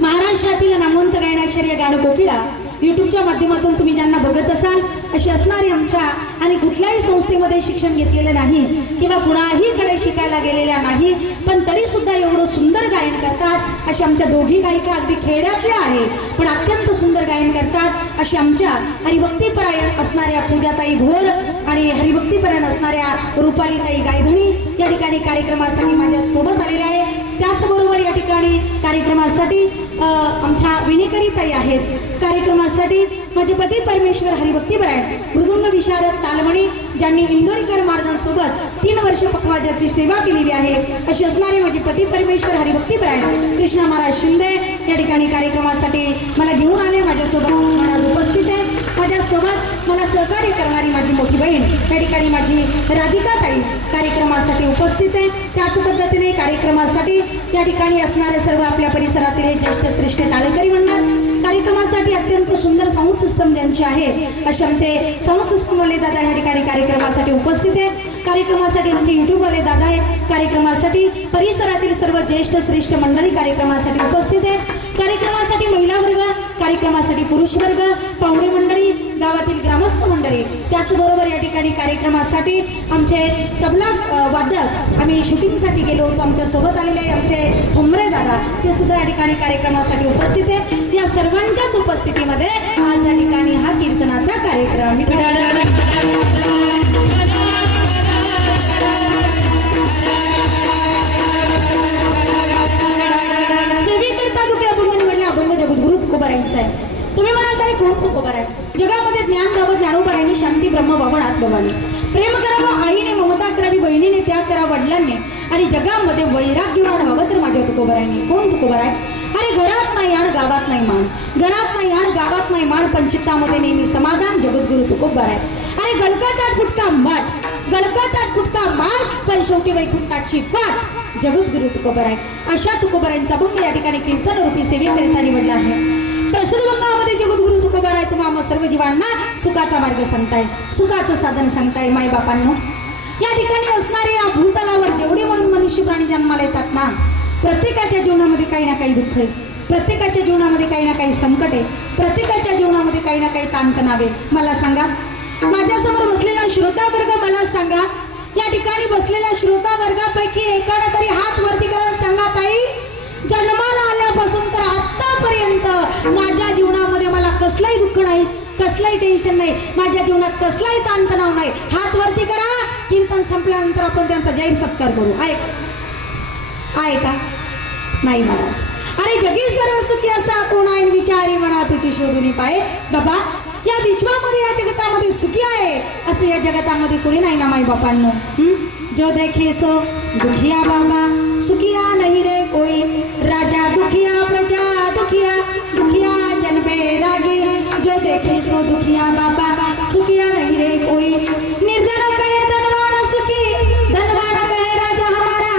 महाराष्ट्रातील नामवंत गायनाचार्य गाणकोकिळा यूट्यूबच्या माध्यमातून तुम्ही ज्यांना बघत असाल अशी असणारी आमच्या आणि कुठल्याही संस्थेमध्ये शिक्षण घेतलेलं नाही किंवा कुणाहीकडे शिकायला गेलेल्या नाही, पण तरी सुद्धा एवढं सुंदर गायन करतात अशा आमच्या दोघी गायिका अगदी खेड्यातल्या आहे पण अत्यंत सुंदर गायन करतात अशा आमच्या हरिभक्तीपरायण असणाऱ्या पूजाताई घोर आणि हरिभक्तीपरायण असणाऱ्या रुपालीताई गायधणी या ठिकाणी कार्यक्रमासाठी माझ्या सोबत आलेल्या आहे. त्याचबरोबर या ठिकाणी कार्यक्रमासाठी आमच्या विनेकरी ताई आहेत. कार्यक्रमासाठी माझे पती परमेश्वर हरिभक्तीपरायण मृदुंग विशारद तालमणी ज्यांनी इंदोरीकर महाराजांसोबत 3 वर्ष पखवाजाची सेवा केलेली आहे अशी असणारे माझे पती परमेश्वर हरिभक्तीपरायण कृष्णा महाराज शिंदे या ठिकाणी कार्यक्रमासाठी मला घेऊन आले. माझ्यासोबत महाराज उपस्थित आहे. माझ्यासोबत मला सहकार्य करणारी माझी मोठी बहीण या ठिकाणी माझी राधिका ताई कार्यक्रमासाठी उपस्थित आहे. त्याच पद्धतीने कार्यक्रमासाठी या ठिकाणी असणारे सर्व आपल्या परिसरातील हे ज्येष्ठ श्रेष्ठ टाळकरी मंडळ कार्यक्रमासाठी अत्यंत सुंदर साऊंड सिस्टम ज्यांची आहे असे आमचे साऊंड सिस्टमवाले दादा या ठिकाणी कार्यक्रमासाठी उपस्थित आहे. कार्यक्रमासाठी आमचे यूट्यूबवाले दादा आहे. कार्यक्रमासाठी परिसरातील सर्व ज्येष्ठ श्रेष्ठ मंडळी कार्यक्रमासाठी उपस्थित आहे. कार्यक्रमासाठी महिला वर्ग, कार्यक्रमासाठी पुरुष वर्ग, पाहुणे मंडळी, गावातील ग्रामस्थ मंडळी, त्याचबरोबर या ठिकाणी कार्यक्रमासाठी आमचे तबला वादक आम्ही शूटिंगसाठी गेलो होतो आमच्या सोबत आलेले आमचे हुमरे दादा ते सुद्धा या ठिकाणी कार्यक्रमासाठी उपस्थित आहे. या सर्वांच्याच उपस्थितीमध्ये आज या ठिकाणी हा कीर्तनाचा कार्यक्रम सेवेकरता दुखे अभंग निवडले अभंग जगद्गुरु तुकोबारायांचा आहे. तुम्ही म्हणाल आहे कोण तुकोबाराय? जगामध्ये ज्ञान गावं ज्ञानोबारायांनी शांती ब्रह्म बाबणात भवानी प्रेम करावं आईने ममता करावी बहिणीने त्याग करा वडिलांनी आणि जगामध्ये वैराग्यवान व्हावं तर माझ्या तुकोबारायांनी. कोण तुकोबाराय? अरे घरात नाही आण गावात नाही मान, घरात नाही आण गावात नाही मान पण चित्तामध्ये नेहमी समाधान जगद्गुरु तुकोबाराय. अरे गळकात आठ फुटका माठ, गळकात आठ फुटका माठ पण शेवटी वैकुंठाची पाठ जगद्गुरु तुकोबाराय. अशा तुकोबारायांचा भंग या ठिकाणी कीर्तन रूपी सेवेकरिता निवडला आहे. प्रसिद्ध भंगामध्ये जगद्गुरु तुकोबाराय तुम्हा सर्व जीवांना सुखाचा मार्ग सांगताय, सुखाचं साधन सांगताय. मायबापांनो या ठिकाणी असणारे या भूतलावर जेवढे म्हणून मनुष्य प्राणी जन्माला येतात ना, प्रत्येकाच्या जीवनामध्ये काही ना काही दुःख आहे, प्रत्येकाच्या जीवनामध्ये काही ना काही संकट आहे, प्रत्येकाच्या जीवनामध्ये काही ना काही ताणतणाव आहे. मला सांगा माझ्यासमोर बसलेला श्रोता वर्ग, मला सांगा या ठिकाणी बसलेल्या श्रोता वर्गापैकी एकाने तरी हात वरती करून सांगा ताई जन्माला आल्यापासून तर आतापर्यंत माझ्या जीवनामध्ये मला कसलाही दुःख नाही, कसलाही टेन्शन नाही, माझ्या जीवनात कसलाही ताणतणाव नाही. हात वरती करा. कीर्तन संपल्यानंतर आपण त्यांचा जाहीर सत्कार करू. आहे का? नाही महाराज. अरे जगी सर्व सुखी असा कोण आहे विचारी म्हणा तुझी शोधून पाय. बाबा या विश्वामध्ये या जगतामध्ये सुखी आहे असं या जगतामध्ये कोणी नाही ना माई बापांनो. जो देखे सो दुखिया बाबा सुखिया नहीं रे कोई, राजा दुखिया प्रजा दुखिया, दुखिया जन बैरागी. जो देखे सो दुखिया बाबा सुखिया नहीं रे कोई. निर्धन कहे धनवान सुखी, धनवान कहे राजा हमारा,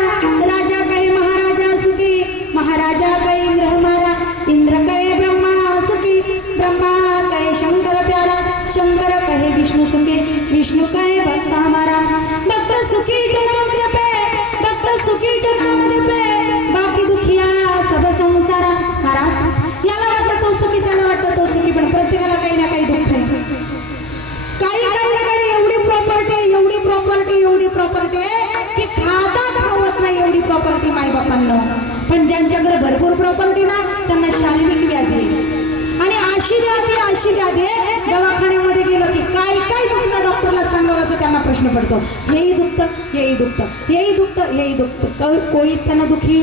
राजा कहे महाराजा सुखी, महाराजा कहे इंद्र हमारा, इंद्र कहे ब्रह्मा सुखी, ब्रह्मा कहे शंकर प्यारा, शंकर कहे विष्णु सुखी, विष्णु कहे भक्त हमारा. भक्त सुखी जो नाम जपे, भक्त सुखी जो नाम जपे, बाकी दुखिया सब संसारा. महाराज याला वाटतं तो सुखी, त्याला वाटतं तो सुखी, पण प्रत्येकाला प्रॉपर्टी नाही, त्यांना शारीरिक व्याधी आहे. आणि अशी व्याधी दवाखान्यामध्ये गेलं की काय काय दुखतं डॉक्टरला सांगावं असं त्यांना प्रश्न पडतो. हेही दुखतं, हेही दुखतं, हेही दुखतं, हेही दुखतं. कोई तन दुखी,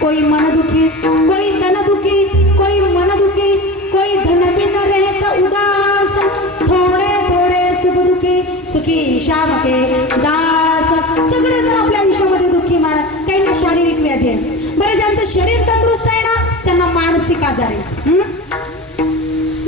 कोई मन दुखी, कोई तन दुखी, कोई मन दुखी, कोई धन बिन रहता उदास, थोडे थोडे सुख दुखी, सुखी श्याम के दास. सगळे जण आपल्या आयुष्यामध्ये दुखी महाराज. काहींना शारीरिक व्याधी आहे. बरं, ज्यांचं शरीर तंदुरुस्त आहे ना त्यांना मानसिक आजार आहे.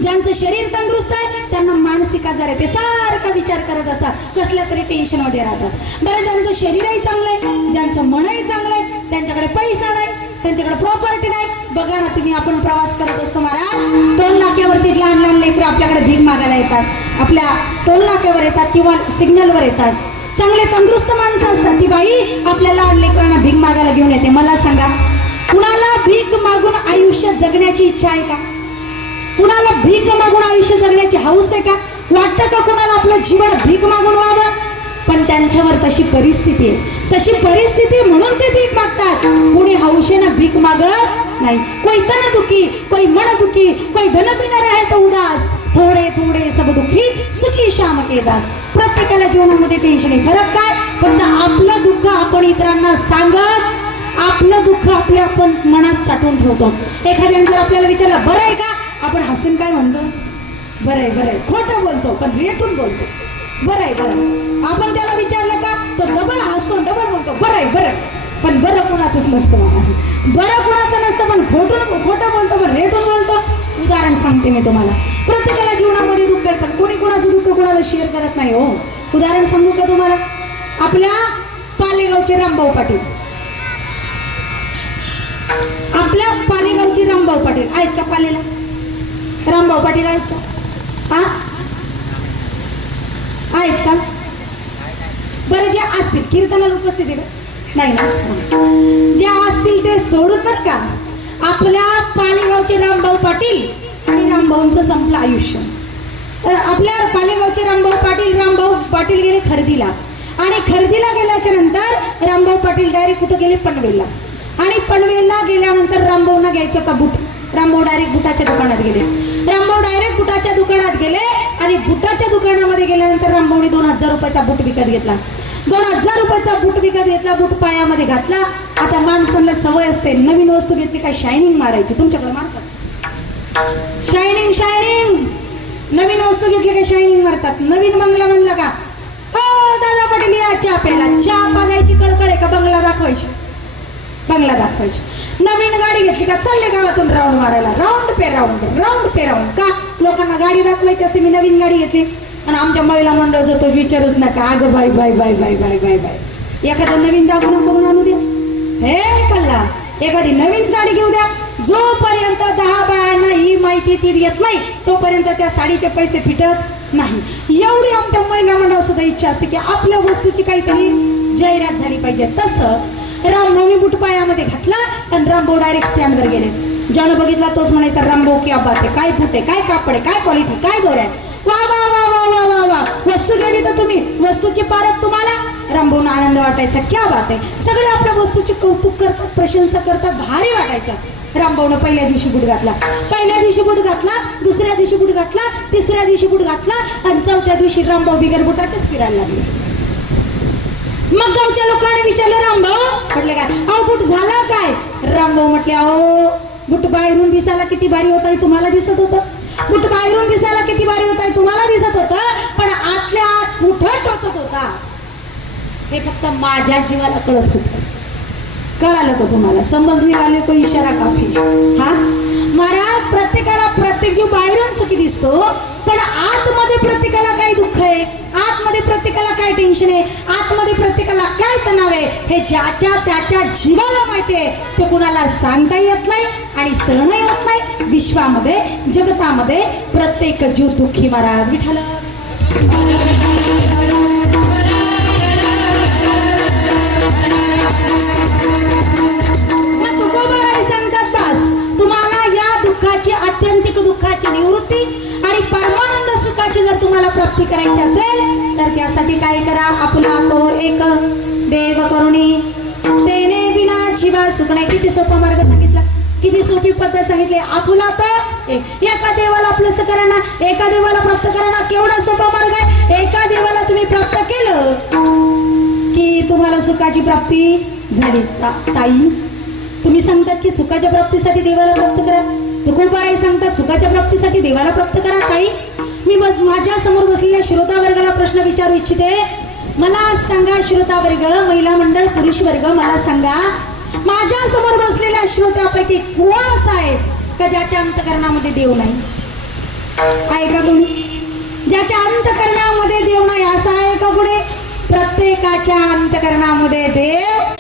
ज्यांचं शरीर तंदुरुस्त आहे त्यांना मानसिक आजार आहे. ते सारखा विचार करत असतात, कसल्या तरी टेन्शन मध्ये राहतात. बरं, ज्यांचं शरीरही चांगलं आहे, ज्यांचं मनही चांगलं आहे, त्यांच्याकडे पैसा नाही, त्यांच्याकडे प्रॉपर्टी नाही. बघा ना तुम्ही, आपण प्रवास करत असतो महाराज, टोल नाक्यावरती लहान लहान लेकरं आपल्याकडे भीक मागायला येतात, आपल्या टोल नाक्यावर येतात किंवा सिग्नलवर येतात. चांगले तंदुरुस्त माणसं असतात, ती बाई आपल्या लहान लेकरांना भीक मागायला घेऊन येते. मला सांगा, कुणाला भीक मागून आयुष्य जगण्याची इच्छा आहे का? कुणाला भीक मागून आयुष्य जगण्याची हौस आहे का? वाटतं का कुणाला आपलं जीवन भीक मागून व्हावं? पण त्यांच्यावर तशी परिस्थिती आहे, तशी परिस्थिती म्हणून ते भीक मागतात. कोणी हौशेनं भीक मागत नाही. कोई तन दुखी, कोई मन दुखी, कोई धन बिन रहत उदास, थोडे थोडे सब दुखी, सुखी श्याम के दास. प्रत्येकाला जीवनामध्ये टेन्शन आहे. फरक काय? फक्त आपलं दुःख आपण इतरांना सांगत, आपलं दुःख आपण मनात साठवून ठेवतो. एखाद्याने जर आपल्याला विचारलं बरं आहे का, आपण हसून काय म्हणतो? बरं आहे, बरं आहे. खोटं बोलतो पण रेटून बोलतो. बरं आहे, बरं आहे. आपण त्याला विचारलं का, तो डबल हसतो, डबल बोलतो बरं आहे, बरं आहे. पण बरं कुणाचंच नसतं मला. बरं कुणाचं नसतं, पण खोटं बोलतो, पण रेटून बोलतो. उदाहरण सांगते मी तुम्हाला. प्रत्येकाला जीवनामध्ये दुःख आहे, पण कोणी कुणाचं दुःख कुणाला शेअर करत नाही हो. उदाहरण सांगू का तुम्हाला? आपल्या पालेगावचे रामभाऊ पाटील, आपल्या पालेगावचे रामभाऊ पाटील आहेत का? पालेला रामभाऊ पाटील आहेत का? आहेत का? बरं, जे असतील कीर्तनाला उपस्थित आहे का? नाही ना. जे असतील ते सोडून बरं का, आपल्या पालेगावचे रामभाऊ पाटील आणि रामभाऊंचं संपलं आयुष्य. आपल्या पालेगावचे रामभाऊ पाटील गेले खरेदीला, आणि खरेदीला गेल्याच्या नंतर रामभाऊ पाटील डायरेक्ट कुठं गेले? पनवेलला. आणि पनवेलला गेल्यानंतर रामभाऊंना घ्यायचा होता बूट. रामभाऊ डायरेक्ट बुटाच्या दुकानात गेले. रामभाऊ डायरेक्ट बुटाच्या दुकानात गेले, आणि बुटाच्या दुकानामध्ये गेल्यानंतर रामभाऊने 2000 रुपयाचा बूट विकत घेतला. 2000 रुपयाचा बूट विकत घेतला, बूट पायामध्ये घातला. आता माणसांना सवय असते, नवीन वस्तू घेतली काय शायनिंग मारायची. तुमच्याकडे मारतात शायनिंग. नवीन वस्तू घेतली काय शायनिंग मारतात. नवीन बंगला म्हणला का, हो दादा पाटील या चहा प्यायला. चहा पाजायची कळकळ आहे का बंगला दाखवायची? बंगला दाखवायची. नवीन गाडी घेतली का चालले गावातून राऊंड मारायला. राऊंड पे राऊंड का? लोकांना गाडी दाखवायची असते. मी नवीन गाडी घेतली आणि आमच्या महिला मंडळ होतो, विचारूच नका. अगं bye bye bye bye bye bye bye. एखादं नवीन दाखवून करून आणू द्या. हे कल्ला, एखादी नवीन साडी घेऊ द्या. जोपर्यंत 10 बायांना ही माहिती ती येत नाही तोपर्यंत त्या साडीचे पैसे फिटत नाही. एवढी आमच्या महिला मंडळ सुद्धा इच्छा असते की आपल्या वस्तूची काहीतरी जाहिरात झाली पाहिजे. तसं रामभाऊने बूट पायामध्ये घातला आणि रामभाऊ डायरेक्ट स्टँडवर गेले. ज्यानं बघितला तोच म्हणायचा, रामभाऊ क्या बात आहे, काय बूट आहे, काय कापड आहे, काय क्वालिटी, काय दोर आहे. वा वा वा वा वा वा वा. वस्तू घ्यावी तर तुम्ही, वस्तूची पारख तुम्हाला. रामभाऊना आनंद वाटायचा, क्या बात आहे. सगळे आपल्या वस्तूची कौतुक करतात, प्रशंसा करतात, भारी वाटायचं. रामभाऊनं पहिल्या दिवशी बूट घातला, दुसऱ्या दिवशी बूट घातला, तिसऱ्या दिवशी बूट घातला, आणि चौथ्या दिवशी रामभाऊ बिगर बुटाचेच फिरायला लागले. मग गावच्या लोकांनी विचारलं, रामभाऊ म्हटले काय, अहो बूट झाला काय? रामभाऊ म्हटले, अहो बूट बाहेरून दिसायला किती भारी होत आहे तुम्हाला दिसत होतं. बूट बाहेरून दिसायला किती भारी होत आहे तुम्हाला दिसत होतं, पण आतल्या आत कुठं टोचत होता हे फक्त माझ्या जीवाला कळत होतं. कळालं का तुम्हाला? समजने वाले को इशारा काफी. हा महाराज, प्रत्येकाला प्रत्येक जीव बाहेरून सुखी दिसतो, पण आतमध्ये प्रत्येकाला काय दुःख आहे, आतमध्ये प्रत्येकाला काय टेन्शन आहे, आतमध्ये प्रत्येकाला काय तणाव आहे, हे ज्याच्या त्याच्या जीवाला माहिती आहे. ते कुणाला सांगता येत नाही आणि सहनही होत नाही. विश्वामध्ये, जगतामध्ये प्रत्येक जीव दुःखी महाराज. विठ्ठल सांगतात, बस तुम्हाला या दुःखाची, आत्यंतिक दुःखाची निवृत्ती आणि परमानंद सुखाची जर तुम्हाला प्राप्ती करायची असेल तर त्यासाठी काय करा, आपला तो एक देव करुणी तेने बिना जीवा सुखणे. किती सोपा मार्ग सांगितला, किती सोपी पद्धत सांगितली. आपुला तर एका देवाला आपलंसं करा ना, एका देवाला प्राप्त करा ना. केवढा सोपा मार्ग आहे. एका देवाला तुम्ही प्राप्त केलं की तुम्हाला सुखाची प्राप्ती झाली. ताई तुम्ही सांगतात की सुखाच्या प्राप्तीसाठी देवाला प्राप्त करा. तुकोबाराई सांगतात सुखाच्या प्राप्तीसाठी देवाला प्राप्त करा. ताई मी बस माझ्या समोर बसलेल्या श्रोता वर्गाला प्रश्न विचारू इच्छिते. मला सांगा श्रोता वर्ग, महिला मंडळ, पुरुष वर्ग, मला सांगा माझ्या समोर बसलेल्या श्रोत्यापैकी कोण असा आहे का ज्याच्या अंतकरणामध्ये देव नाही? आहे का कोणी? ज्याच्या अंतकरणामध्ये देव नाही असा आहे का कोणी? प्रत्येकाच्या अंतकरणामध्ये देव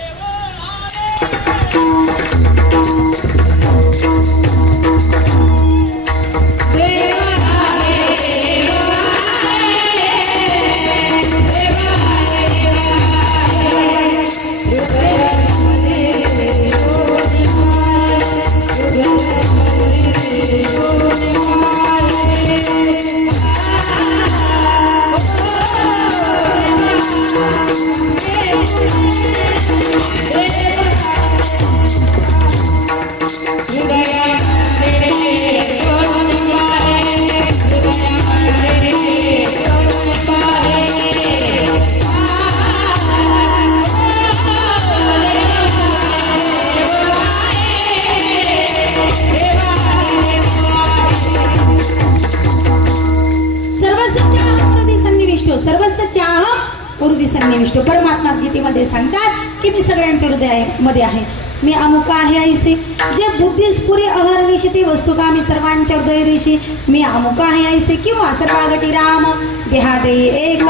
सन्निविष्ट. परमात्मा गीतेमध्ये सांगतात की मी सगळ्यांच्या हृदयामध्ये आहे. मी अमुक आहे ऐसे जे बुद्धीस पुरी अहर्निशी वस्तू का मी सर्वांच्या हृदय देशी. मी अमुक आहे ऐसे किंवा सर्वागटी राम देहादे एक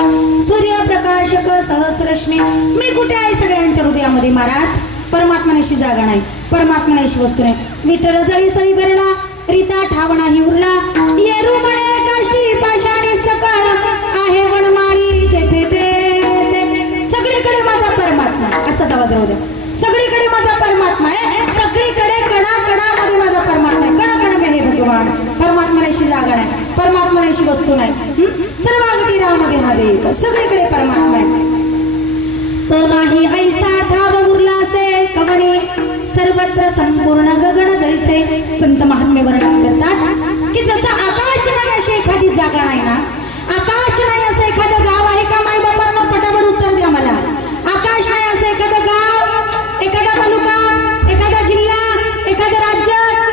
सूर्यप्रकाशक सहस्रश्मी. मी कुठे आहे? सगळ्यांच्या हृदयामध्ये महाराज. परमात्मानेशी जागा नाही, परमात्मानेशी वस्तू नाही. विठ्ठल जळी स्थळी भरला रीता ठावणा हि उरला. येरू म्हणे काष्टी पाषाणी सकाळ आहे वनमाळी जेथे ते सगळीकडे माझा परमात्मा. असा आवाज राहू द्या. सगळीकडे माझा परमात्मा आहे. सगळीकडे कणाकणामध्ये माझा परमात्मा आहे. कणाकणामध्ये हे भगवान. परमात्मानेशी जागा नाही, परमात्मानेशी वस्तू नाही. सर्वागती रामध्ये हा देव. सगळीकडे परमात्मा आहे. तो नाही ऐसा ठाव उरला असे कवणी सर्वत्र संपूर्ण गगन जैसे. संत महात्मे वर्णन करतात की जसं आकाश नाही अशी एखादी जागा नाही ना, आकाश नाही असं एखादं गाव आहे का? माई बापांना पटापट उत्तर द्या मला. आकाश नाही असं एखादं गाव, एखादा तालुका, एखादा जिल्हा, एखादं राज्य,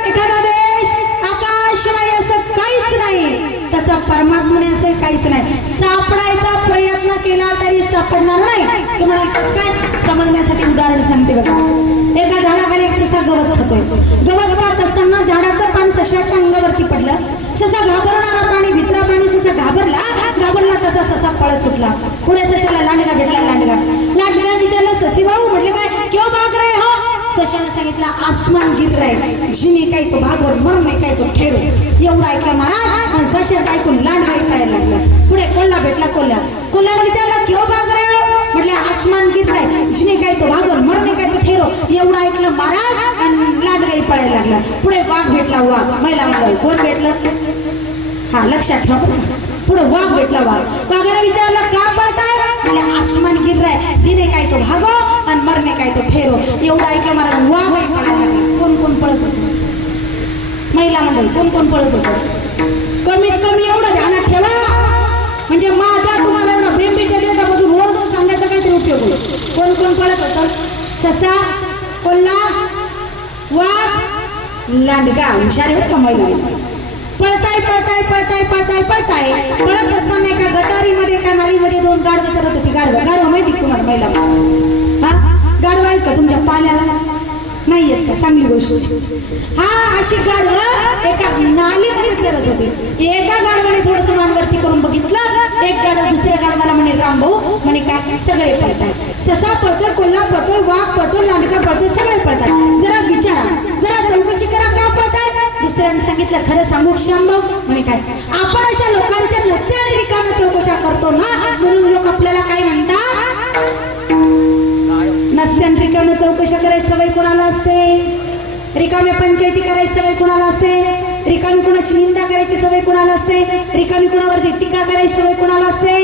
एखादा देश. आकाश नाही असं काहीच नाही. तसं परमात्माने असं काहीच नाही. सापडायचा प्रयत्न केला तरी सापडणार नाही. तू म्हणाल कसं काय? समजण्यासाठी उदाहरण सांगते बघा. एका झाडाखाली एक ससा गवत खातोय. गवत खात असताना झाडाचं पान सशाच्या अंगावरती पडलं. ससा घाबरणारा प्राणी, भित्रा प्राणी ससा घाबरला. तसा ससा पळत सुटला. पुढे सशाला लांडगा भेटला. लांडगा विचारलं ससी भाऊ म्हटलं काय क्यों भाग रहे हो? सशाने सांगितलं आसमान गिर रहे जिने काही तो भागो मरने काही तो ठेरो. एवढं ऐकलं महाराज आणि सशाचं ऐकून लांडगा इकडायला लागला. पुढे कोल्हा भेटला. कोल्ह्याने विचारलं क्यों भाग रहे हो? म्हटलं आसमान गिर रहे जिने काही तो भागो मरने काही तो ठेरो. एवढं ऐकलं महाराज आणि लांडगाई पडायला लागला. पुढे वाघ भेटला. वाघ महिला मंडळ. कोण भेटलं? हा लक्षात ठेवा. पुढे वाघ भेटला. वाघाने विचारलं का पळताय? म्हणजे आसमान गिर रहा जिने काय तो भागो आणि मरने काय तो ठेरो. एवढं ऐकलं महाराज वाघ पळायला लागला. कोण कोण पळत होतं? महिला मंडळ. कोण कोण पळत होतं? कमीत कमी एवढं ध्यानात ठेवा म्हणजे माझा तुम्हाला एवढा बेंबीच्या देठापासून ओरडून सांगायचा काहीतरी उपयोग होईल. कोण कोण पळत होतं? ससा, कोल्हा, वाघ, लांडगा. हुशार होत का महिला? पळताय पळत असताना एका गटारीमध्ये एका नालीमध्ये दोन गाढवं चढत होती. गाढवं माहिती तुम्हाला महिला? हा गाढवं आहेत का तुमच्या पाल्याला? नाही आहेत का? चांगली गोष्ट. हा अशी गाढवं एका नालीमध्ये चढत होती. एका गाढवाने थोडस मानवरती करून बघितलं. एक गाढव दुसऱ्या गाढवाला म्हणे राम भाऊ म्हणे काय सगळे पळताय. ससा पळतोय, कोल्हा पळतोय, वाघ पळतोय, लांडगा पळतोय, सगळे पळताय. जरा विचारा, जरा चौकशी करा का पळताय? दुसऱ्याने सांगितलं खरं सांगू शामभाऊ म्हणे काय आपण अशा लोकांच्या नसते आणि रिकाम्या चौकशा करतो ना म्हणून लोक आपल्याला काय म्हणतात? नसते आणि रिकाम्या चौकशा करायची सवय कोणाला असते? रिकाम्या पंचायती करायची सवय कोणाला असते? रिकामी कोणाची निंदा करायची सवय कोणाला असते? रिकामी कोणावरती टीका करायची सवय कोणाला असते?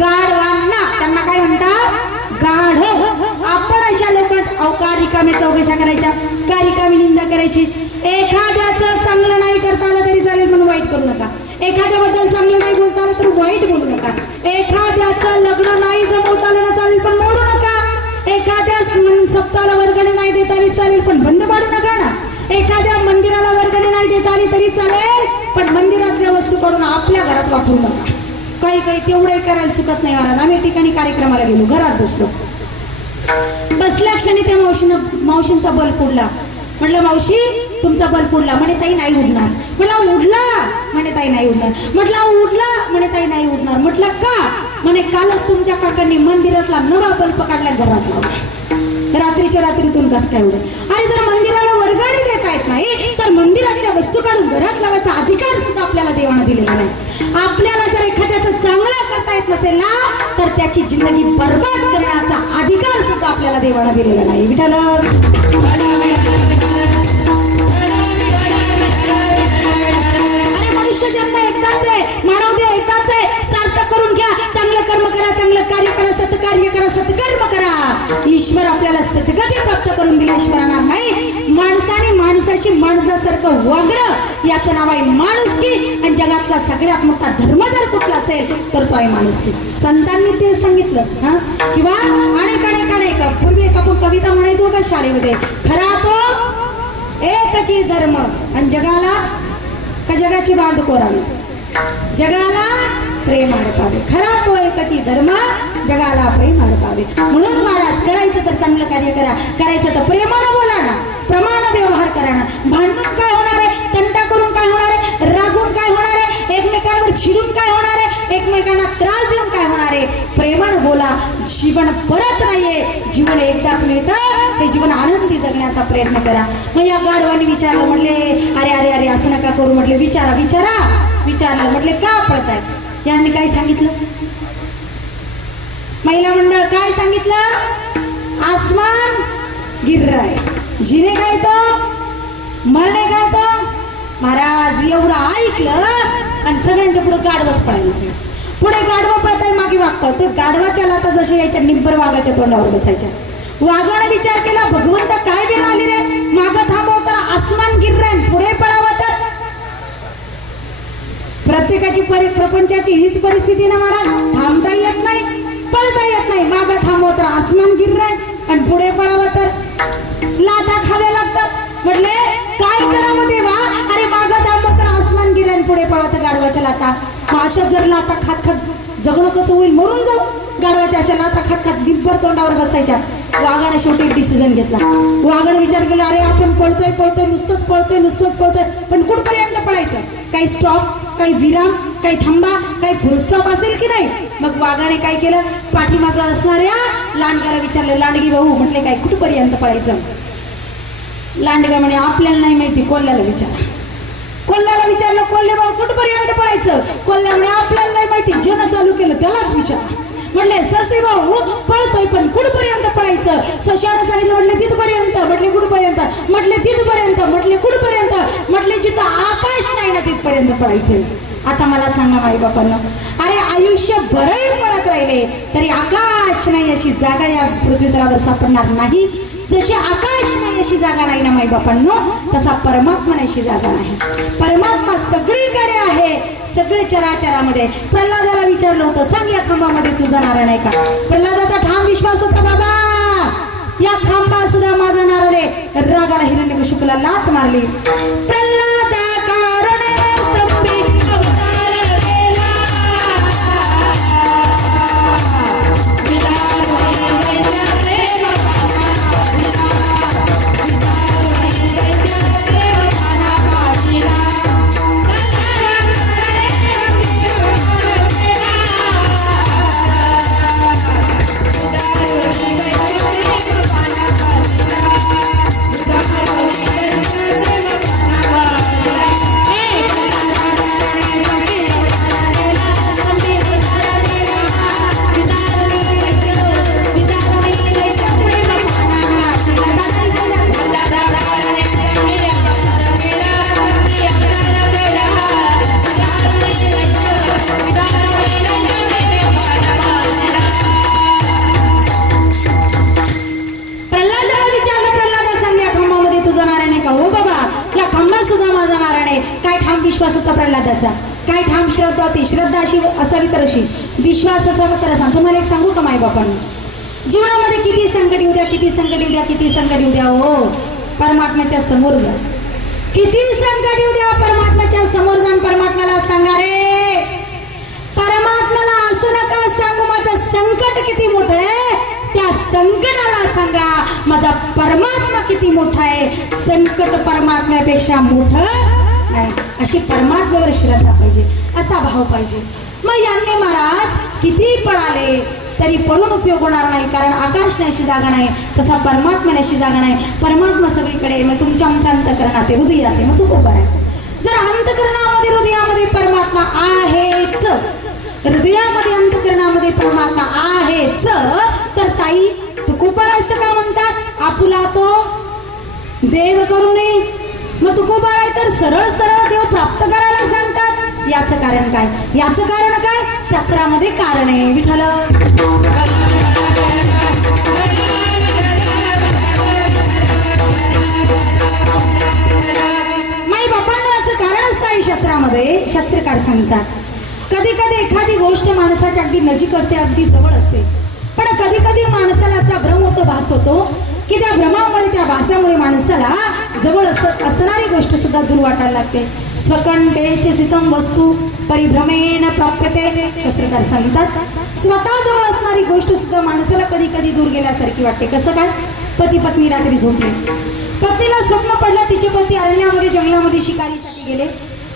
गाढवांना. त्यांना काय म्हणतात? गाढव. आपण अशा लोकांत का रिकाम्या चौकशा करायच्या, का रिकामी निंदा करायची? एखाद्याचं चांगलं नाही करता आलं तरी चालेल पण वाईट करू नका. एखाद्याबद्दल चांगलं नाही बोलता आलं तर वाईट बोलू नका. एखाद्याचं लग्न नाही जमवता आलं ना चालेल पण मोडू नका. एखाद्या सप्ताहाला वर्गणी नाही देता आली चालेल पण बंद पाडू नका ना. एखाद्या मंदिराला वर्गणी नाही देता आली तरी चालेल पण मंदिरातल्या वस्तू काढून आपल्या घरात वापरू नका. काही काही तेवढंही करायला चुकत नाही महाराज. आम्ही ठिकाणी कार्यक्रमाला गेलो, घरात बसलो, बसल्या क्षणी त्या मावशींचा बल्ब उडला. म्हटलं मावशी तुमचा बल्ब उडला. म्हणे ताई नाही उडणार. म्हटलं उडला. म्हणे ताई नाही उडणार. म्हटलं उडला. म्हणे ताई नाही उडणार. म्हटलं का. म्हणे कालच तुमच्या काकांनी मंदिरातला नवा बल्ब काढला घरात लावला. रात्रीच्या रात्रीतून कसं काय उडेल. आणि जर मंदिराला वर्गणी देता येत नाही तर मंदिरातल्या वस्तू काढून घरात लावायचा अधिकार सुद्धा आपल्याला देवाने दिलेला नाही. आपल्याला जर एखाद्याचं चांगलं करता येत नसेल ना तर त्याची जिंदगी बर्बाद करण्याचा अधिकार सुद्धा आपल्याला देवाने दिलेला नाही. विठ्ठल मनुष्य जन्म एकदाच आहे, मानव देह एकदाच आहे. सार्थक करून घ्या. चांगलं कर्म करा, चांगलं कार्य करा, सत्कार्य करा, सत्कर्म करा. ईश्वर आपल्याला सद्गती प्राप्त करून दिल्याशिवाय राहणार नाही. माणसाने माणसाशी माणसासारखं वागणं याचं नाव आहे माणुसकी. आणि जगातला सगळ्यात मोठा धर्म जर कुठला असेल तर तो आहे माणुसकी. संतांनी ते सांगितलं हा. किंवा अनेक अनेक अनेक पूर्वी एक आपण कविता म्हणायचो का शाळेमध्ये, खरा तो एकची धर्म आणि जगाला का जगाची बांध कोरावी, जगाला प्रेम अर्पावे. खरा तो एकची धर्म जगाला प्रेम अर्पावे. म्हणून महाराज करायचं तर चांगलं कार्य करा, करायचं तर प्रेमानं बोला ना, प्रमाण व्यवहार करा ना. भांडून काय होणार आहे, तंटा करून काय होणार आहे, रागून काय होणार आहे, एकमेकांवर चिडून काय होणार आहे, एकमेकांना त्रास देऊन काय होणार आहे. प्रेमानं बोला. जीवन परत नाहीये, जीवन एकदाच मिळतं. ते जीवन आनंदी जगण्याचा प्रयत्न करा. मग या गाढवाने विचारलं, म्हटले अरे अरे अरे असं नका करू. म्हटले विचारा विचारा. विचारलं, म्हटले का पळताय. यांनी काय सांगितलं, महिला मंडळ काय सांगितलं, आसमान गिर रहा है, जीने काय तो मरणे काय तो. महाराज एवढं ऐकलं आणि सगळ्यांच्या पुढे गाढवच पळायला. पुढे गाढवं पळताय, मागे वागतो. तर गाढवाच्या लाता जशा यायच्या निब्बर वाघाच्या तोंडावर बसायच्या. वाघाने विचार केला, भगवंत काय बेण आली रे, मागं थांबव तर आसमान गिर रहा है, पुढे पळावं तर. प्रत्येकाची प्रपंचाची हीच परिस्थिती ना महाराज. थांबता येत नाही, पळता येत नाही. मागं थांबव तर आसमान गिर रहा है आणि पुढे पळावं तर लाथा खाव्या लागतात. म्हटले काय करावं देवा. अरे मागं थांबव तर आसमान गिर आणि पुढे पळावं तर गाढवाच्या लाथा. अशा जर लाथा खात खात जगणं कसं होईल, मरून जाऊ. गाढवाच्या अशा लाथा खात खात दिब्बर तोंडावर बसायच्या. वाघाने शेवटी एक डिसिजन घेतला. वाघाने विचार केला, अरे आपण पळतोय पळतोय नुसतंच पळतोय नुसतंच पळतोय पण कुठपर्यंत पळायचं. काही स्टॉप, काही विराम, काही थांबा, काही फुल स्टॉप असेल की नाही. मग वाघाने काय केलं, पाठीमागं असणाऱ्या लांडग्याला विचारलं, लांडगी भाऊ म्हटले काय कुठपर्यंत पळायचं. लांडगा म्हणे आपल्याला नाही माहिती, कोल्ह्याला विचारा. कोल्ह्याला विचारलं, कोल्हे भाऊ कुठपर्यंत पळायचं. कोल्ह्या म्हणे आपल्याला नाही माहिती, ज्यानं चालू केलं त्यालाच विचारा. म्हटले ससे भाऊ पळतोय पण कुठपर्यंत पळायचं. सशाने सांगितलं, म्हटले तिथपर्यंत. म्हटले कुठपर्यंत. म्हटले तिथपर्यंत. म्हटले कुठपर्यंत. म्हटले जिथं आकाश नाही ना तिथपर्यंत पळायचं. आता मला सांगा माई बापांना, अरे आयुष्य बरंही पळत राहिले तरी आकाश नाही अशी जागा या पृथ्वीतलावर सापडणार नाही. जशी आकाश नाही अशी जागा नाही ना माई बापांनो, तसा परमात्मा नाही अशी जागा नाही. परमात्मा सगळीकडे आहे, सगळे चराचरामध्ये. प्रल्हादाला विचारलं होतं, सांग या खांबामध्ये तू जाणार नाही का. प्रल्हादाचा ठाम विश्वास होता, बाबा या खांबा सुद्धा माझा नारळ आहे. रागाला हिरण्यकशिपूला लात मारली. प्रल्हादा कारणे स्तंभी अवतार केला. ठाम विश्वास होता प्रल्हादाचा, काय ठाम श्रद्धा होती. श्रद्धा अशी असावी तर अशी, विश्वास असावा तर असा. तुम्हाला एक सांगू का माईबापांना, जीवनामध्ये किती संकट येऊ द्या, किती संकट येऊ द्या, किती संकट येऊ द्या, हो परमात्म्याच्या समोर जा. किती संकट येऊ द्या, परमात्म्याच्या समोर जाऊन परमात्म्याला सांगा, रे परमात्म्याला असं नका सांगू माझं संकट किती मोठं आहे, त्या संकटाला सांगा माझा परमात्मा किती मोठा आहे. संकट परमात्म्यापेक्षा मोठं नाही. अशी परमात्म्यावर श्रद्धा पाहिजे, असा भाव पाहिजे. मग यांनी महाराज किती पळाले तरी पळून उपयोग होणार नाही, कारण आकाश नाहीशी जागा नाही, तसा परमात्मा नाहीशी जागा नाही. परमात्मा सगळीकडे, मग तुमच्या आमच्या अंतकरणात हृदयात आहे, मग तू उभा आहे. जर अंतकरणामध्ये हृदयामध्ये परमात्मा आहेच, हृदयामध्ये अंतकरणामध्ये परमात्मा आहेच, तर ताई तुकोबार असं का म्हणतात, आपुला तो देव करू नये. मग तुकोबार आहे तर सरळ सरळ देव प्राप्त करायला सांगतात. याचं कारण काय, याचं कारण काय, शास्त्रामध्ये कारण आहे. विठ्ठल माई बापांना याचं कारण असं आहे. शास्त्रामध्ये शास्त्रकार सांगतात, कधी कधी एखादी गोष्ट माणसाच्या अगदी नजीक असते, अगदी जवळ असते, पण कधी कधी माणसाला असा भ्रम होतो, भास होतो की त्या भ्रमामुळे, त्या भासामुळे माणसाला जवळ असणारी गोष्ट सुद्धा दूर वाटायला लागते. स्वकंठेच सितम वस्तू परिभ्रमेण प्राप्यते. शास्त्रकार सांगतात, स्वतः जवळ असणारी गोष्ट सुद्धा माणसाला कधी कधी दूर गेल्यासारखी वाटते. कसं काय, पती पत्नी रात्री झोपली, पत्नीला स्वप्न पडलं तिचे पती अरण्यामध्ये जंगलामध्ये शिकारीसाठी गेले.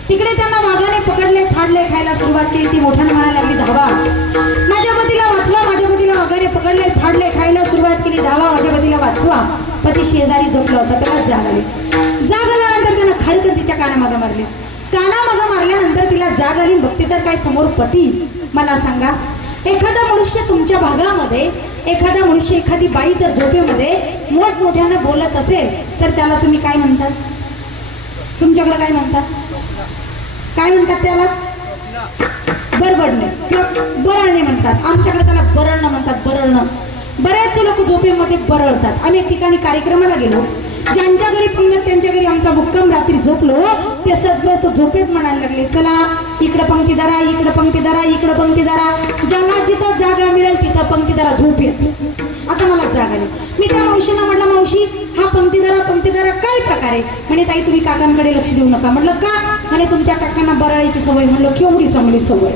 तिकडे त्यांना वाघाने पकडले, फाडले, खायला सुरुवात केली. ती मोठ्याने म्हणायला लागली, धावा माझ्या पतीला वाचवा, माझ्या पतीला वाघाने पकडले, फाडले, खायला सुरुवात केली, धावा माझ्या पतीला वाचवा. पती शेजारी झोपला होता, त्याला जाग आली. जाग आल्यानंतर त्यानं खडकन तिच्या कानामागं मारले. कानामागं मारल्यानंतर तिला जाग आली, बघते तर काय समोर पती. मला सांगा, एखादा मनुष्य तुमच्या भागामध्ये, एखादा मनुष्य, एखादी बाई जर झोपेमध्ये मोठमोठ्यानं बोलत असेल तर त्याला तुम्ही काय म्हणतात, तुमच्याकडे काय म्हणतात, काय म्हणतात त्याला, बरबडणे किंवा बरळणे म्हणतात. आमच्याकडे त्याला बरळणं म्हणतात, बरळणं. बऱ्याच लोक झोपेमध्ये बरळतात. आम्ही एक ठिकाणी कार्यक्रमाला गेलो, ज्यांच्या घरी पंगत त्यांच्या घरी आमचा मुक्काम, रात्री झोपलो, ते सद्ग्रस्त झोपेत म्हणायला लागले, चला इकडं पंक्ती धरा, इकडं पंक्ती धरा, इकडं पंक्ती धरा, ज्याला जिथं जागा मिळेल तिथं पंक्ती धरा, झोप येत. आता मला जाग आली. मी त्या मावशींना म्हटलं, मावशी हा पंक्तीदारा काय प्रकारे. म्हणे ताई तुम्ही काकांकडे लक्ष देऊ नका. म्हटलं का, म्हणे तुमच्या काकांना बरळायची सवय. म्हणलं केवढी चांगली सवय.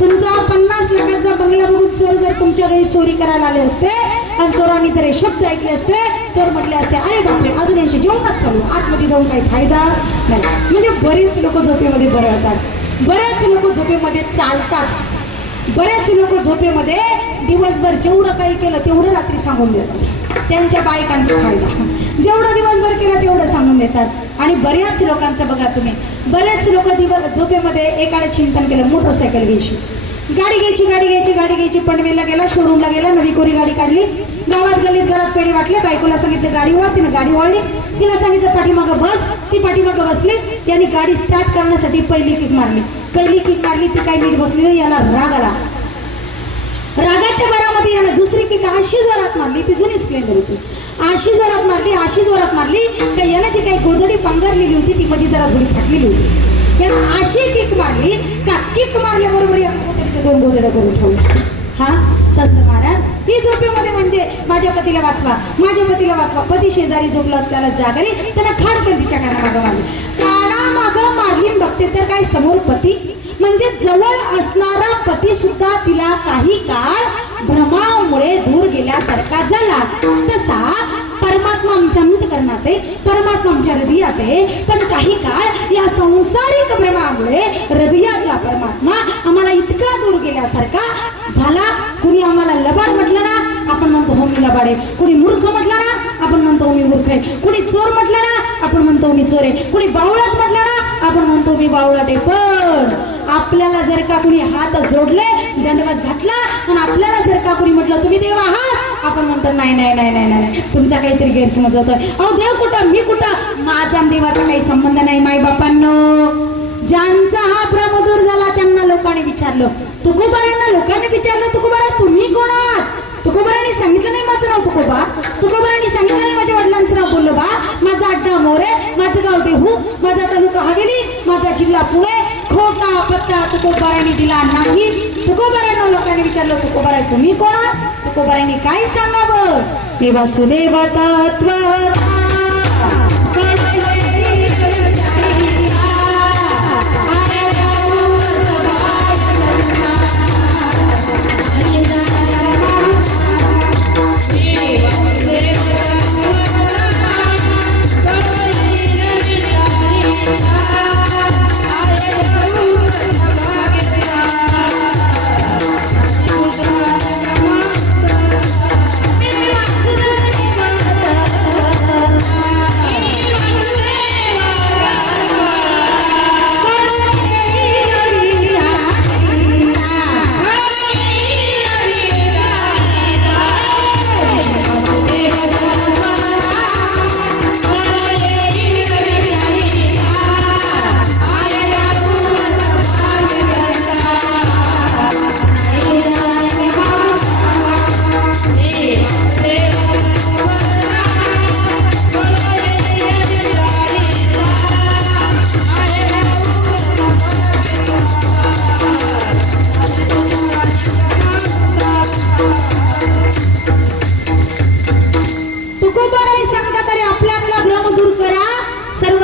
तुमचा 50 लाखाचा बंगला बघून चोर जर तुमच्या घरी चोरी करायला आले असते आणि चोरांनी जर हे शब्द ऐकले असते, चोर म्हटले असते, अरे बापरे अजून यांची जेवणात चालू, आतमध्ये जाऊन काही फायदा नाही. म्हणजे बरीच लोक झोपेमध्ये बरळतात, बरेच लोक झोपेमध्ये चालतात, बरेच लोक झोपेमध्ये दिवसभर जेवढं काही केलं तेवढं रात्री सांगून देतात. त्यांच्या बायकांचा फायदा, जेवढं दिवसभर केलं तेवढं सांगून देतात. आणि बऱ्याच लोकांचं बघा तुम्ही, बरेच लोक झोपेमध्ये एकाने चिंतन केलं, मोटरसायकल घ्यायची, गाडी घ्यायची, पनवेलला गेला, शोरूमला गेला, नवी कोरी गाडी काढली, गावात गल्लीत घरात पेढे वाटले, बायकोला सांगितलं गाडी वळ, तिने गाडी वळली, तिला सांगितलं पाठीमागं बस, ती पाठीमागं बसली. यांनी गाडी स्टार्ट करण्यासाठी पहिली किक मारली, ती काही नीट बसली नाही. याला राग आला, रागाच्या भरामध्ये यानं दुसरी किक अशी जोरात मारली, ती जुनी स्प्लेंडर होती, अशी जोरात मारली का यानं जी काही गोधडी पांघरलेली होती ती मध्ये जरा थोडी फाटलेली होती. यानं अशी किक मारली का किक मारल्याबरोबर या गोधडीचे 2 गोधड्या करून ठेवले. हा तसं महाराज ही झोपेमध्ये म्हणजे माझ्या पतीला वाचवा, पती शेजारी झोपला, त्याला जाग आली, त्यानं खाडकन तिच्या कानामागं मारली. बघते तर काय समोर पती, म्हणजे जवळ असणारा पती सुद्धा तिला काही काळ भ्रमामुळे दूर गेल्यासारखा झाला. तसा परमात्मा आमच्या अंतकरणात आहे, परमात्मा आमच्या हृदयात आहे, पण काही काळ या संसारिक भ्रमामुळे हृदयातला परमात्मा आम्हाला इतका दूर गेल्यासारखा झाला. कुणी आम्हाला लबाड म्हटलं ना, आपण म्हणतो हो मी लबाड आहे. कुणी मूर्ख म्हटलं ना, आपण म्हणतो मी मूर्ख आहे. कुणी चोर म्हटलं ना, आपण म्हणतो मी चोर आहे. कुणी बावळट म्हटलं ना, आपण म्हणतो मी बावळट आहे. पण आपल्याला जर का कुणी हात जोडले, दंडवत घातला आणि आपल्याला जर का कुणी म्हटलं तुम्ही देव आहात, आपण म्हणतो नाही, तुमचा काहीतरी गैरसमज होतोय. अहो देव कुठं, मी कुठं, माझा देवाचा काही संबंध नाही. माई बापांनो, ज्यांचा हा भ्रम दूर झाला त्यांना लोकांनी विचारलं, तुकोबारांना लोकांनी विचारलं, तुकोबारा तुम्ही कोण आहात? तुकोबारांनी सांगितलं नाही माझं नाव तुकोबा, तुकोबारांनी सांगितलं नाही माझ्या वडिलांचं नाव बोललो बा, माझं आडनाव मोरे, माझं गाव देहू, माझा तालुका हवेली, माझा जिल्हा पुणे. खोटा पत्ता तुकोबारांनी दिला नाही. तुकोबारांना लोकांनी विचारलं, तुकोबाराय तुम्ही कोण आहात? तुकोबारांनी काय सांगावं? मी वासुदेव तत्वता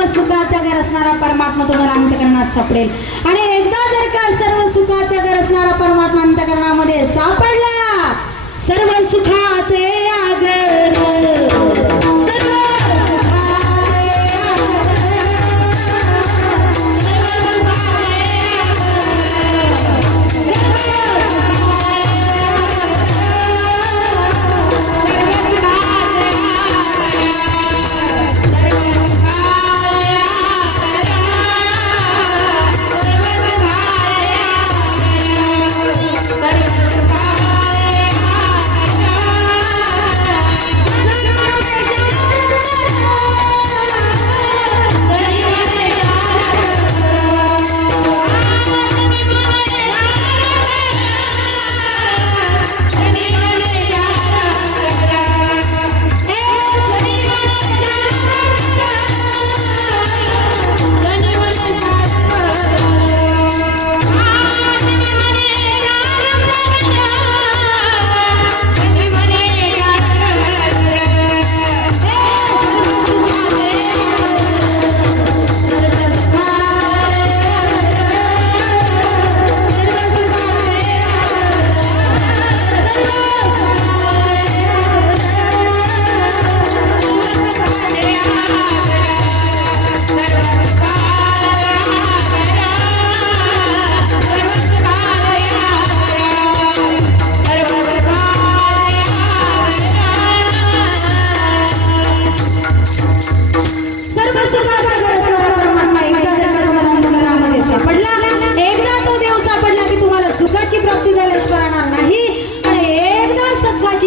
सुखाचा घर असणारा परमात्मा तुम्हाला अंतःकरणात सापडेल. आणि एकदा जर का सर्व सुखाचा घर असणारा परमात्मा अंतःकरणामध्ये सापडला, सर्व सुखाचे आगर, सर्व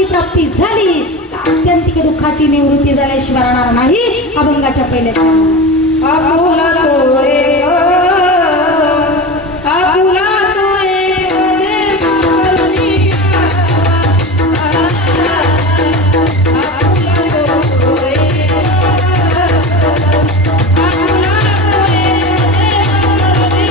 प्राप्ती झाली, आत्यंतिक दुःखाची निवृत्ती झाल्याशिवाय राहणार नाही. अभंगाच्या पहिले आपुला तो एक, आपुला तो एक देव करुणी, आपुला तो एक, आपुला तो एक देव करुणी,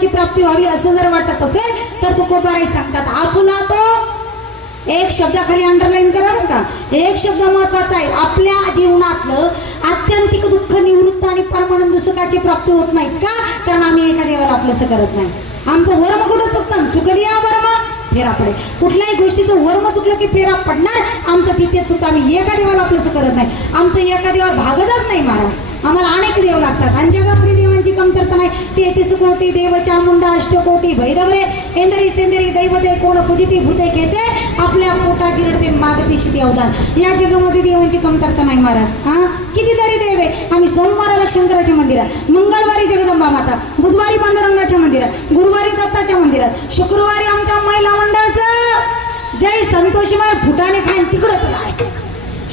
सुखाची प्राप्ती व्हावी असं जर वाटत असेल तर तुकोबाराई सांगतात आपुला तो एक शब्दाखाली अंडरलाईन करा बरं का. एक शब्द महत्वाचा आहे. आपल्या जीवनातलं आत्यंतिक दुःख निवृत्त आणि परमानंद सुखाची प्राप्ती होत नाही का, कारण आम्ही एका देवाला आपलंसं करत नाही. आमचं वर्म कुठं चुकतं, चुकली या वर्म फेरा पडे. कुठल्याही गोष्टीचं वर्म चुकलं की फेरा पडणार. आमचं तिथे चुकतं. आम्ही एका देवाला आपलंसं करत नाही. आमचं एका देवा भागतच नाही महाराज. आम्हाला अनेक देव लागतात आणि जगामध्ये देवांची कमतरता नाही. 33 कोटी देव चामुंडा अष्टकोटी भैरव रे एंदरी सेंदरी दैवते कोण पूजिती भूते घेते आपल्या पोटा जिरडते मागती शिती अवदान. या जगामध्ये देवांची कमतरता नाही महाराज. कितीतरी देव आहे. आम्ही सोमवाराला शंकराच्या मंदिरात, मंगळवारी जगदंबा माता, बुधवारी पांडुरंगाच्या मंदिरात, गुरुवारी दत्ताच्या मंदिरात, शुक्रवारी आमच्या महिला मंडळाचं जय संतोषीमाय फुटाने खाईन तिकडं तुला आहे.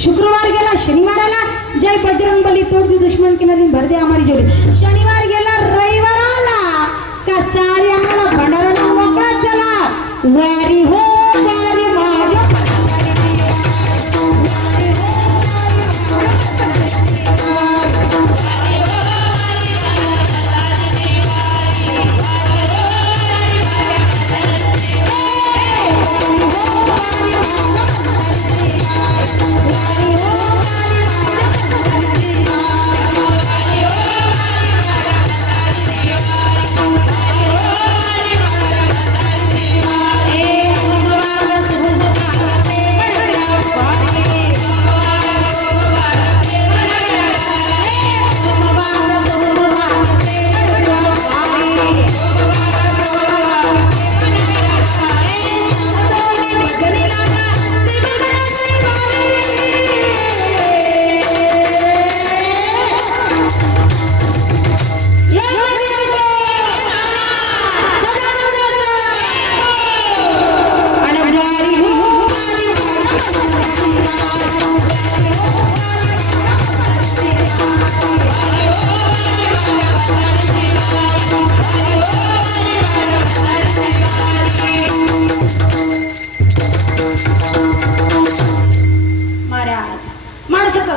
शुक्रवार गेला, शनिवाराला जय बजरंगबली तोड़ दी दुश्मन की नलीन भर दे हमारी जोरी. शनिवार गेला, रविवार आला का सारी आम्हाला भंडाराला मोकळा चला. वारी हो वारी माझ्या वारी हो वारी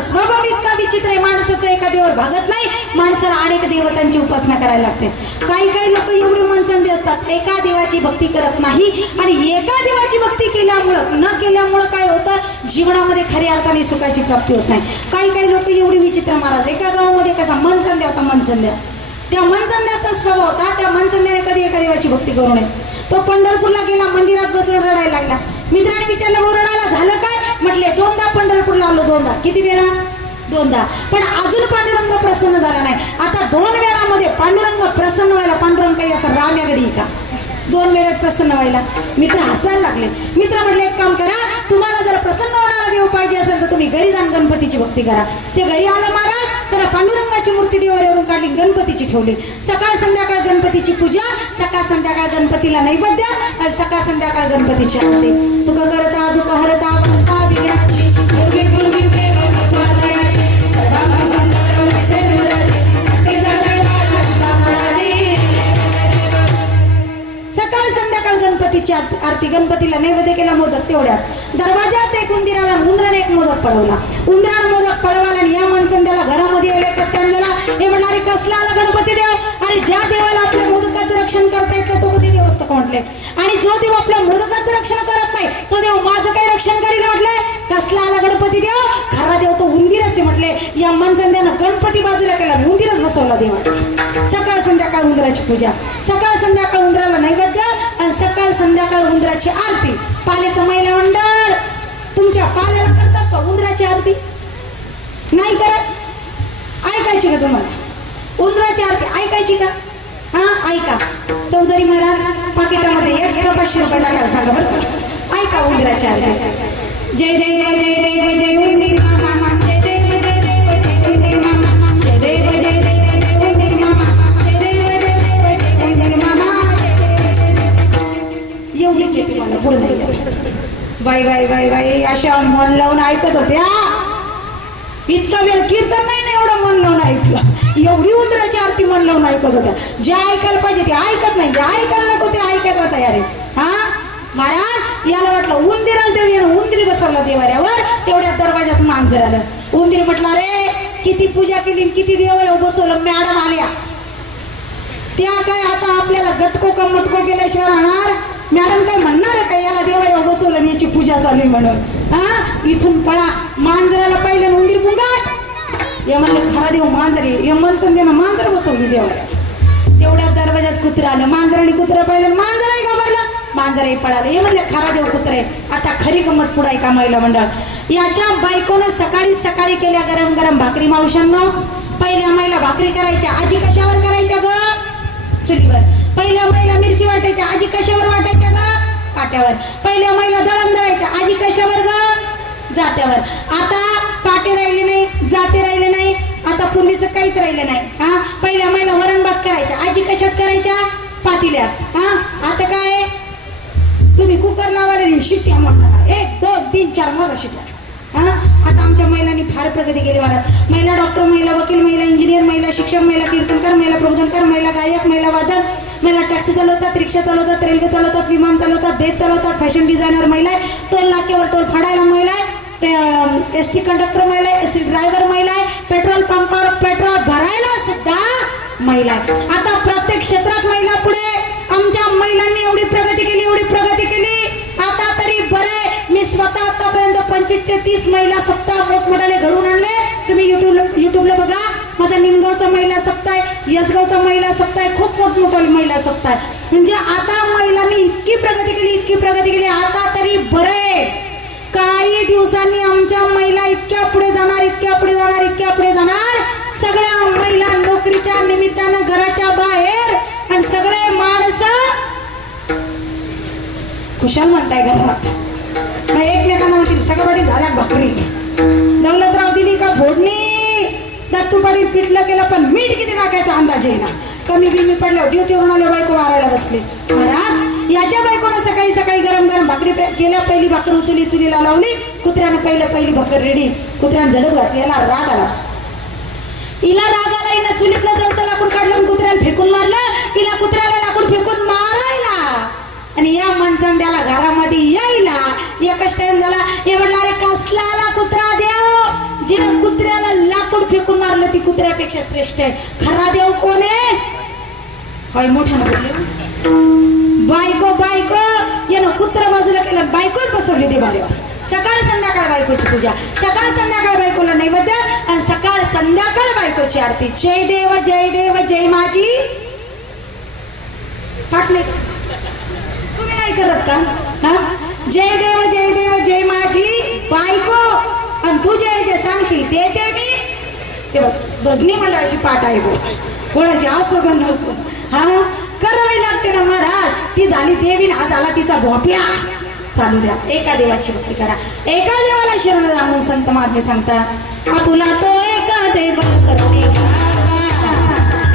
स्वभाव इतका विचित्र आहे. माणसाचं एका देवावर भागत नाही. माणसाला अनेक देवतांची उपासना करायला लागते. काही लोक एवढे मनसंधी असतात, एका देवाची भक्ती करत नाही आणि एका देवाची भक्ती केल्यामुळं काय होतं, जीवनामध्ये खऱ्या अर्थाने सुखाची प्राप्ती होत नाही. काही लोक एवढी विचित्र महाराज. एका गावामध्ये कसा मनसंध्या होता, मनसंध्या. त्या मनसंध्याचा स्वभाव होता. त्या मनसंध्याने कधी एका देवाची भक्ती करू नये. तो पंढरपूरला गेला, मंदिरात बसला, रडायला लागला. मित्राने विचारलं भाऊ रडायला झालं काय, म्हटले 2दा पंढरपूरला आलो. 2दा. किती वेळा? 2दा. पण अजून पांडुरंग प्रसन्न झाला नाही. आता 2 वेळामध्ये पांडुरंग प्रसन्न व्हायला पांडुरंग काही याचा राम्यागडी का 2 वेळात प्रसन्न व्हायला? मित्र हसायला लागले. मित्र म्हटले एक काम करा, तुम्हाला जर प्रसन्न होणारा देव पाहिजे असेल तर तुम्ही घरी जाऊन गणपतीची भक्ती करा. ते घरी आलं महाराज, त्याला पांडुरंगाची मूर्ती देवाऱ्यावरून काढली, गणपतीची ठेवली. सकाळ संध्याकाळ गणपतीची पूजा, सकाळ संध्याकाळ गणपतीला नैवेद्य आणि सकाळ संध्याकाळ गणपतीची आरती. सुख करता दुःख हरता वरता विघ्नाची पूर्वी पूर्वी प्रेम विश्वासाची सर्वांग सुंदर विषय विराजे ते जागे बाळा फळाची. सकाळ संध्याकाळ गणपतीची आरती, गणपतीला नैवेद्य केला. मोदक तेवढ्यात दरवाजात एक उंदिराला उंदराने एक मोदक पळवला. उंदराने मोदक पळवाला आणि या माणसांना घरामध्ये आले. कस टाइम झाला हे म्हणाले कसला आला गणपती देव. अरे ज्या देवाला आपल्या मोदकाचं रक्षण करता येत नाही तो कधी देव असतं का म्हटले. आणि जो देव आपल्या मोदकाचं रक्षण करत नाही तो देव माझं काही रक्षण करील म्हटले. कसला आला गणपती देव, खरा देव तो उंदिराचे म्हटले. या माणसांना गणपती बाजूला केला, उंदिरच बसवला देवा. सकाळ संध्याकाळ उंदराची पूजा, सकाळ संध्याकाळ उंदराला नैवेद्य आणि सकाळ संध्याकाळ उंदराची आरती. पाल्याचं महिला मंडळ तुमच्या पाल्याला करतात का उंदराची आरती? नाही करत. ऐकायची का तुम्हाला उंदराची आरती? ऐकायची का? ऐका. चौधरी महाराज पाकिटामध्ये एक्स्ट्रा 500 रुपये टाकायला सांगा बरं का. ऐका उंदराची आरती. जय देव जय देव जय उंदीर मामा, जय देव जय देव जय उंदीर मामा, जय देव जय देव जय उंदीर मामा, जय देव जय देव जय उंदीर मामा, एवढीच आहे तुम्हाला, पुढे नाही. बाई बाई बाई बाई अशा मन लावून ऐकत होत्या. इतका वेळ कीर्तन नाही ना एवढं मन लावून ऐकलं. एवढी उंदराची आरती मन लावून ऐकत होत्या. जे ऐकायला पाहिजे ते ऐकत नाही, जे ऐकायला नको ते ऐकायला तयार आहे. महाराज याला वाटलं उंदिराला देव येणं, उंदिरी बसवला देवाऱ्यावर. तेवढ्या दरवाजात मांजर आलं. उंदीर म्हटलं रे किती पूजा केली, किती देवाऱ्यावर बसवलं, मॅडम आल्या. त्या काय आता आपल्याला गटको का मटको केल्याशिवाय राहणार. मॅडम काय म्हणणार आहे का याला देवाऱ्यावर बसवलं आणि याची पूजा चालू आहे म्हणून. हा इथून पळा. मांजराला पहिलं उंदीर बुंगाट. हे म्हणले खरा देव मांजरी. हे मनसून त्यानं मांजर बसवली देवाऱ्या. तेवढ्या दरवाजात कुत्रा आलं. मांजराने कुत्रा पाहिलं. मांजरही घाबरलं. मांजरही पळालं. हे म्हणले खरा देव कुत्रा आहे. आता खरी गंमत पुढाय का महिला मंडळ. याच्या बायकोनं सकाळी सकाळी केल्या गरम गरम भाकरी. मावशांनो पहिल्या महिला भाकरी करायच्या. आजी कशावर करायच्या ग? चुलीवर. पहिल्या महिला मिरची वाटायच्या. आजी कशावर वाटायच्या ग? पाट्यावर. पहिल्या महिला दळण दळायच्या. आजी कशावर ग? जात्यावर. आता पाटे राहिले नाही, जाते राहिले नाही. आता पूर्वीचं काहीच राहिलं नाही. हा पहिल्या महिला वरण भात करायच्या. आजी कशात करायच्या? पातेल्यात. हा आता काय तुम्ही कुकर लावायला शिट्ट्या मोजा. 1 2 3 4 मोजा शिट्ट्या. हा आता आमच्या महिलांनी फार प्रगती केली. मला महिला डॉक्टर, महिला वकील, महिला इंजिनियर, महिला शिक्षक, महिला कीर्तनकार, महिला प्रबोधनकार, महिला गायक, महिला वादक, महिला टॅक्सी चालवतात, रिक्षा चालवतात, रेल्वे चालवतात, विमान चालवतात, देश चालवतात, फॅशन डिझायनर महिला आहे, टोल नाक्यावर टोल फाडायला महिला आहे, एस टी कंडक्टर महिला आहे, एस टी ड्रायव्हर महिला आहे, पेट्रोल पंपावर पेट्रोल भरायला सुद्धा महिला आहे. आता प्रत्येक क्षेत्रात महिला पुढे. आमच्या महिलांनी एवढी प्रगती केली, एवढी प्रगती केली. आता तरी बरे. मी स्वतः आतापर्यंत 25 ते 30 महिला सप्ताह मोठमोठाले घडवून आणले. तुम्ही युट्यूबला बघा. माझा निमगावचा महिला सप्ताह आहे, यसगावचा महिला सप्ताह आहे, खूप मोठमोठाले महिला सप्ताह आहे. म्हणजे आता महिलांनी इतकी प्रगती केली, इतकी प्रगती केली. आता तरी बरे. काही दिवसांनी आमच्या महिला इतक्या पुढे जाणार, इतक्या पुढे जाणार, इतक्या पुढे जाणार. सगळ्या महिला नोकरीच्या निमित्तानं घराच्या बाहेर आणि सगळे माणसं खुशाल म्हणताय घरात. मग एकमेकांना म्हणतील सगळ्यासाठी झाल्या भाकरी. दौलतराव दिली का फोडणी. दत्तू पाटील पिठलं केलं पण मीठ किती टाकायचा अंदाज आहे ना. कमी बिमी पडल्यावर ड्युटीवरून आले बायको मारायला बसले. महाराज याच्या बायकोनं सकाळी सकाळी गरम गरम भाकरी केल्या. पहिली भाकर उचली चुलीला लावली. कुत्र्यानं पहिली भाकर रेडी. कुत्र्यानं झडप घातली. याला राग आला. हिला राग आला. हिनं चुलीतलं जळतं लाकूड काढलं आणि कुत्र्याला फेकून मारलं. हिला कुत्र्याला लाकूड फेकून मारायला आणि या माणसानं त्याला घरामध्ये यायला एकच टाइम झाला. हे म्हटलं अरे कसला आला कुत्रा देव. जिनं कुत्र्याला लाकूड फेकून मारलं ती कुत्र्यापेक्षा श्रेष्ठ आहे. खरा देव कोण आहे? काही मोठ्यानं बोलले. बायको यानं कुत्रा बाजूला केलं. बायकोच बसवली देवाऱ्यावर. सकाळ संध्याकाळ बायकोची पूजा. सकाळ संध्याकाळ बायकोला नैवेद्य आणि सकाळ संध्याकाळ बायकोची आरती. जय देव जय माझी. पाठ नाही तुम्ही नाही करत का? हा जय देव जय माझी बायको. आणि तू जे सांगशील ते मी. ते बघ भजनी मंडळाची पाठ आहे बघ. कोणाची असो का नसो हा करावी लागते ना महाराज. ती झाली देवीन, हा झाला तिचा भोप्या. चालू द्या. एका देवाची भक्ती करा. एका देवाला शरण जा म्हणून संत महात्मे सांगतात. आपुला तो एका देव करुणी गावा.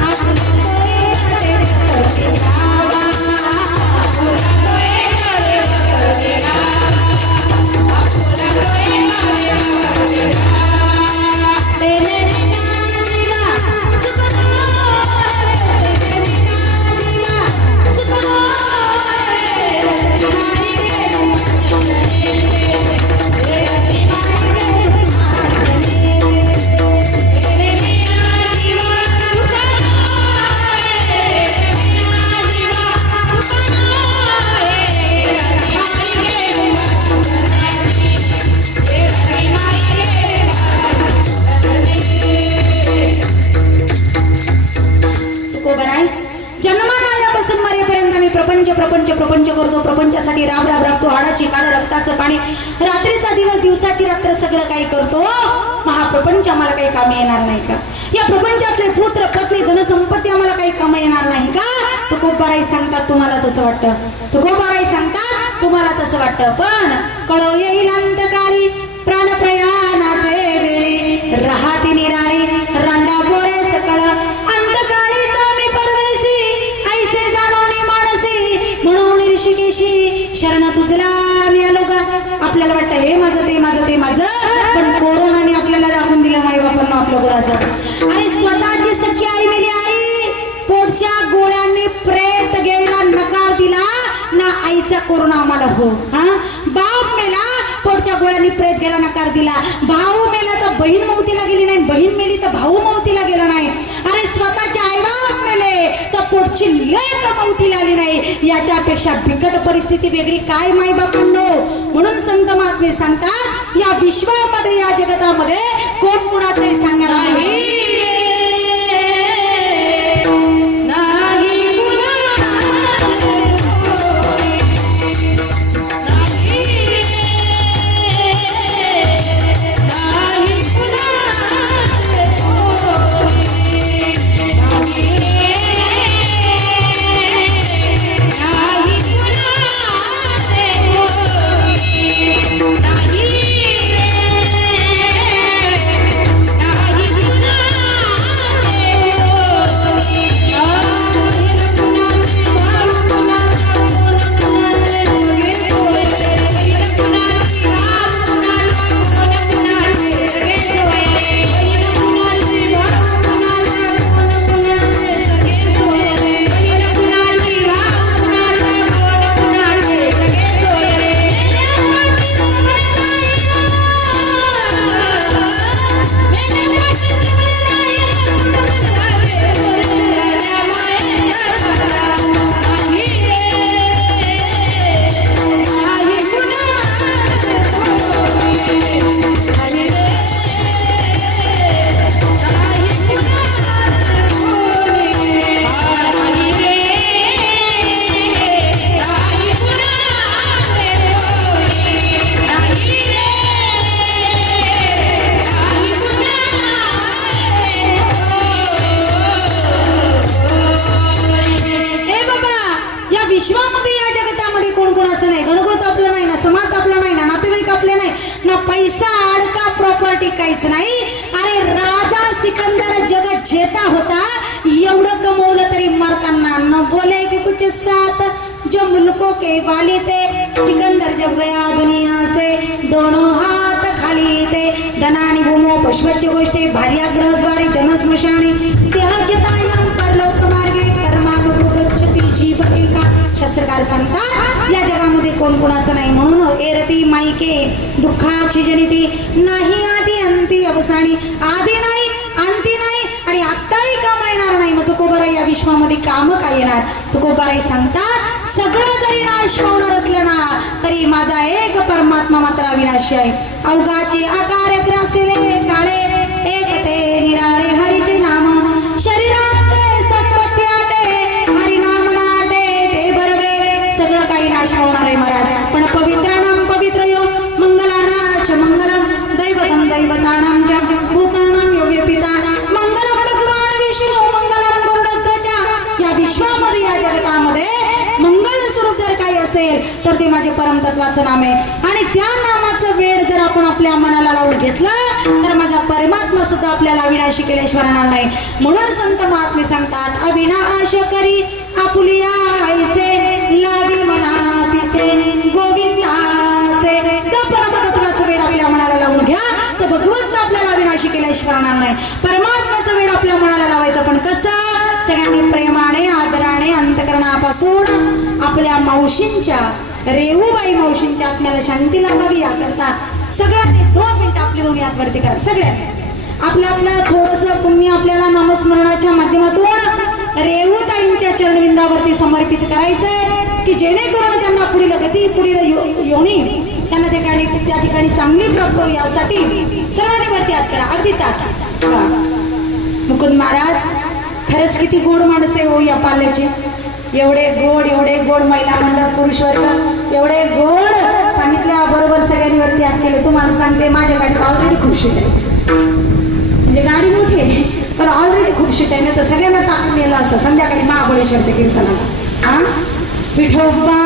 आपुला तो एका देव करुणी गावा. आपुला तो एका देव करुणी गावा. आपुला तो एका देव करुणी गावा. तेने बिना जीवा सुख होय. तेने बिना जीवा सुख होय. रत्ती माई गे रत्ती माई गे तेने बिना जीवा सुख होय. तेने बिना जीवा सुख होय. रत्ती माई गे रत्ती माई गे तुकोबराय. जन्माला आल्यापासून मरेपर्यंत मी प्रपंच करतो. प्रपंचासाठी राबतो. हाडाची काढ रक्ताचं पाणी. रात्रीचा दिवस दिवसाची रात्र सगळं काही करतो. महाप्रपंच आम्हाला काही कामे येणार नाही का? या प्रपंचातले पुत्र पत्नी धनसंपत्ती आम्हाला काही कामे येणार नाही का? तुकोबाराई सांगतात तुम्हाला तसं वाटतं. तुकोबाराई सांगतात तुम्हाला तसं वाटतं. पण कळो येईल अंतकाळी प्राणप्रयाणाचे वेळी. राहती निराळी रांडा बोरे सकळ. अंतकाळीचा मी परदेशी ऐसे जाणवणी मानसी. म्हणून ऋषिकेशी शरण तुझला मी आलो का. आपल्याला वाटतं हे माझं ते माझं. पण कोरोनाने आपल्याला दाखवून दिलं माई बापांना आपल्या गुणाचं. आणि स्वतःची सख्खी आई मेली. आई पोटच्या गोळ्यांनी प्रेत घ्यायला नकार दिला ना. आईचा कोरोना आम्हाला हो. हा बाप मेला पोटच्या गोळ्यांनी प्रेत घ्यायला नकार दिला. भाऊ मेला तर बहीण मौतीला गेली नाही. बहीण मेली तर भाऊ मौतीला गेला नाही. अरे स्वतःचे आई बाप मेले तर पोटच्या चिल्ले कमावतील आली नाही. याच्यापेक्षा बिकट परिस्थिती वेगळी काय माई बापांनो. म्हणून संत महात्मे सांगतात या विश्वामध्ये या जगतामध्ये कोण कुणाचंही सांगणार नाही. विश्वामध्ये या जगतामध्ये कोण कोणाचं नाही. गणगोत आपलं नाही ना, समाज आपला नाही ना, नातेवाईक आपले नाही ना, पैसा अडका प्रॉपर्टी काहीच नाही. अरे राजा सिकंदर जगत जेता होता, एवढं कमवलं तरी मरताना न बोले कि कुछ साथ जो मुल्कों के वाली थे. सिकंदर जब गया दुनिया से दोनों हात खाली थे. धनानी भूमो पशुवच्च गोष्टी भार्याग्रहद्वारे जनस्मशानी देहचितायां परलोक मार्गे कर्मानुगो गच्छति जीव एका. शास्त्रकार सांगतात या जगामध्ये कोण कोणाचं नाही. म्हणून एरती माईके दुःखाची जनिती नाही आधी अंती अवसानी. आधी नाही, अंती नाही आणि आत्ताही काम येणार नाही. मग तुकोबाराई या विश्वामध्ये काम काय येणार. तुकोबाराई सांगतात सगळं जरी नाश होणार असलं ना तरी माझा एक परमात्मा मात्र अविनाशी आहे. अवघाचे आकार ग्रासिले काळे एक ते निराळे हरीचे नाम. शरीरात संपत्ती आटे हरी नाम नाटे ते बरवे. सगळं काही नाश होणार आहे महाराज. पण पवित्राणाम पवित्र यो मंगलानाच मंगलम दैवतम दैवतानाम भूतानाम योग्य पिता मंगलम भगवान विष्णू मंगलम गरुडध्वजा. या विश्वामध्ये या जगतामध्ये मंगल स्वरूप जर काही असेल तर ते माझे परमतत्वाचं नाम आहे. आणि त्या नामाचं वेळ जर आपण आपल्या मनाला लावून घेतलं तर माझा परमात्मा सुद्धा आपल्याला अविनाशी केल्याशिवाय राहणार नाही. म्हणून संत महात्मे सांगतात अविनाश करी आपुलिया ऐसे लावी मना पिसे गोविंदाचे. तर परमतत्वाचं वेळ आपल्या मनाला लावून घ्या तर भगवंत आपल्याला अविनाशी केल्याशिवाय राहणार नाही. परमात्म्याचं वेळ आपल्या मनाला लावायचं पण कसं. सगळ्यांनी प्रेमाने आदराने अंतकरणापासून आपल्या मावशींच्या रेवूबाई मावशींच्या आत्म्याला शांती लागावी याकरता सगळ्यांनी 2 मिनिटं आपली दोन्ही हात वरती करा. सगळ्यांनी आपलं थोडंसं पुण्य आपल्याला नामस्मरणाच्या माध्यमातून रेवूताईंच्या चरणविंदावरती समर्पित करायचंय की जेणेकरून त्यांना पुढील गती पुढील योनी त्यांना त्या ठिकाणी चांगली प्राप्त हो. यासाठी सर्वांनी वरती हात करा. अगदी ताट मुकुंद महाराज खरंच किती गोड माणसं आहे हो या पाल्याचे. एवढे गोड महिला मंडळ पुरुष वर्ग एवढे गोड सांगितल्या बरोबर सगळ्यांनी वरती हात केले. तुम्हाला सांगते माझ्या गाडीत ऑलरेडी खूप शीट आहे. म्हणजे गाडी मोठी आहे पण ऑलरेडी खूप शीट आहे. नाही तर सगळ्यांना टाकून नेलं असतं संध्याकाळी महाबळेश्वरच्या कीर्तनाला. हा विठोबा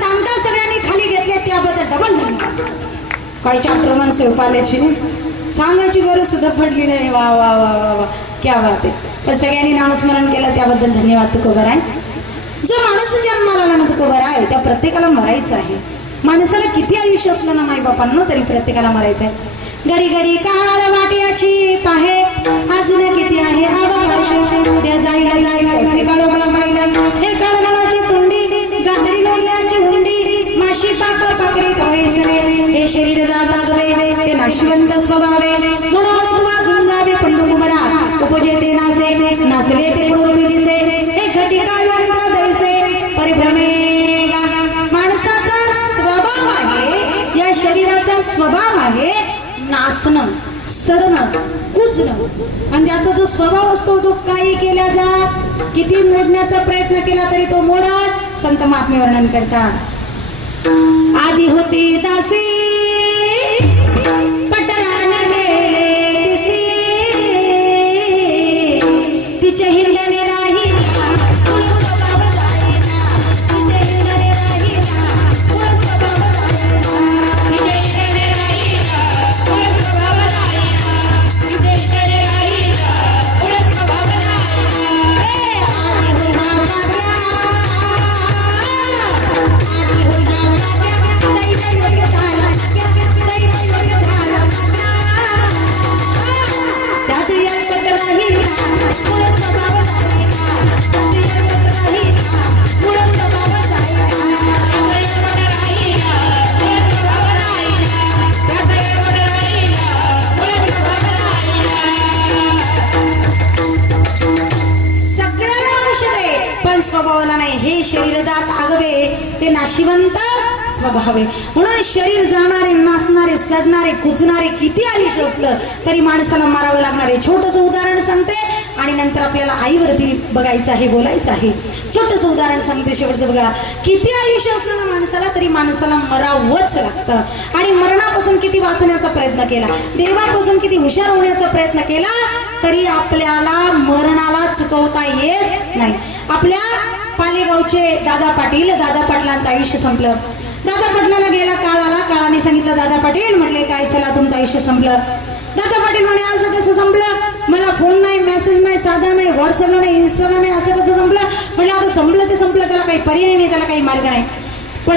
सांगता सगळ्यांनी खाली घेतले त्याबद्दल डबल धन्यवाद. काही चॅप्टरमन सेवपाल्याची सांगायची गरज सुद्धा पडली नाही. वा वा वा वा वा क्या बात आहे. पण सगळ्यांनी नामस्मरण केलं त्याबद्दल धन्यवाद. तुकोबर आहे. जो माणूस जन्माला आला ना तुकोबर आहे त्या प्रत्येकाला मरायचं आहे. माणसाला किती आयुष्य असलं ना माईबापांना तरी प्रत्येकाला मरायचं आहे. घडी घडी काळ वाट्याची पाहे अजून किती आहे अवकाश त्या जायला जायला असे काळोबा पाहिला हे काळगाळाची तुंडी गादरी लोल्याची हुंडी माशी पाक पाकडीत होईसरे हे शरीर जागवे ते नाशिवंत स्वभावे म्हणून तू वाजून जावे पंडुकुमरा उपजे ते नासे नासले ते पुढे दिसे हे घटिका यंत्र दैसे परिभ्रमेगा. माणसाचा स्वभाव आहे या शरीराचा स्वभाव आहे नासणं सडणं कुजणं. आणि ज्याचा जो स्वभाव असतो तो काही केल्या जात किती मोडण्याचा प्रयत्न केला तरी तो मोडत. संत महात्मे वर्णन करतात. आधी होते दासी पटरान गेले दिसी तिचे हिंडणे राहिला मूळ स्वभाव जाईना तिचे हिंडणे राहिला मूळ स्वभाव जाईना तिचे हिंडणे राहिला मूळ स्वभाव जाईना तिचे हिंडणे राहिला मूळ स्वभाव जाईना. आधी हुंडा पाक्या आधी हुंडा पाक्या दैव योग्य झाला दैव योग्य झाला त्याचे यंत्र राहिला मूळ स्वभाव जाईना त्याचे यंत्र राहिला मूळ स्वभाव जाईना तिचे हिंडणे राहिला मूळ स्वभाव जाईना तिचे हिंडणे राहिला मूळ स्वभाव जाईना. सगळ्याला औषध आहे पण स्वभावाला नाही. हे शरीर जात आगवे ते नाशिवंत स्वभाव आहे. म्हणून शरीर जाणारे नाचणारे सडणारे कुजणारे किती आयुष्य असलं तरी माणसाला मारावं लागणार आहे. छोटंसं उदाहरण सांगते आणि नंतर आपल्याला आईवरती बघायचं आहे बोलायचं आहे. छोटंसं उदाहरण सांगते शेवटचं बघा. किती आयुष्य असलं ना माणसाला तरी माणसाला मरावंच लागतं. आणि मरणापासून किती वाचण्याचा प्रयत्न केला देवापासून किती हुशार होण्याचा प्रयत्न केला तरी आपल्याला मरणाला चुकवता येत नाही. आपल्या पालेगावचे दादा पाटलांचं आयुष्य संपलं. दादा पाटलाला गेला काळाला काळाने सांगितलं दादा पाटील म्हटले काय चला तुमचं आयुष्य संपलं. दादा पाटील म्हणे असं कसं संपलं मला फोन नाही मेसेज नाही साधा नाही व्हॉट्सअपला नाही इन्स्टाला नाही असं कसं संपलं. म्हटलं आता संपलं ते संपलं त्याला काही पर्याय नाही त्याला काही मार्ग नाही. पण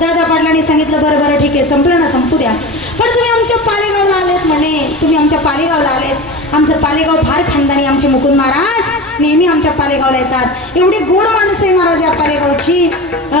दादा पाटलांनी सांगितलं बरं बरं ठीक आहे संपलं ना संपू द्या पण तुम्ही आमच्या पालेगावला आलेत म्हणे तुम्ही आमच्या पालेगावला आलेत. आमचं पालेगाव फार खानदानी आमचे मुकुंद महाराज नेहमी आमच्या पालेगावला येतात. एवढी गोड माणसं आहे महाराज या पालेगावची.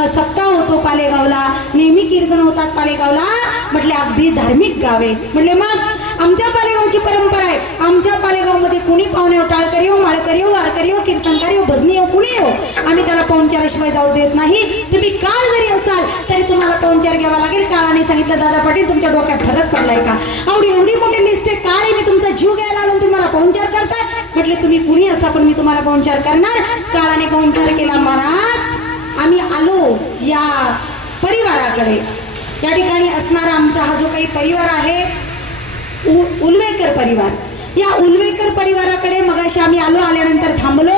सप्ताह होतो पालेगावला नेहमी कीर्तन होतात पालेगावला. म्हटले अगदी धार्मिक गाव आहे. म्हटले मग आमच्या पालेगावची परंपरा आहे. आमच्या पालेगावमध्ये कुणी पाहुणे टाळकरी हो माळकरी हो वारकरी हो कीर्तनकारी हो भजनी हो कुणी हो आम्ही त्याला पाहुणचाराशिवाय जाऊ देत नाही. तुम्ही काळ जरी असाल तरी तुम्हाला पाहुणचार घ्यावा लागेल. काळाने सांगितलं दादा पाटील तुमच्या डोक्यात फरक पडलाय का एवढी मोठी लिस्ट आहे काळी मी तुमचा जीव घ्यायला आलो तुम्हाला पाहुणचार करताय. म्हटले तुम्ही कुणी असा पण मी तुम्हाला पाहुणचार करणार. काळाने पाहुणचार केला. महाराज आम्ही आलो या परिवाराकडे. या ठिकाणी असणारा आमचा हा जो काही परिवार आहे उलवेकर परिवार या उलवेकर परिवाराकडे मगाशी आम्ही आल्यानंतर थांबलो.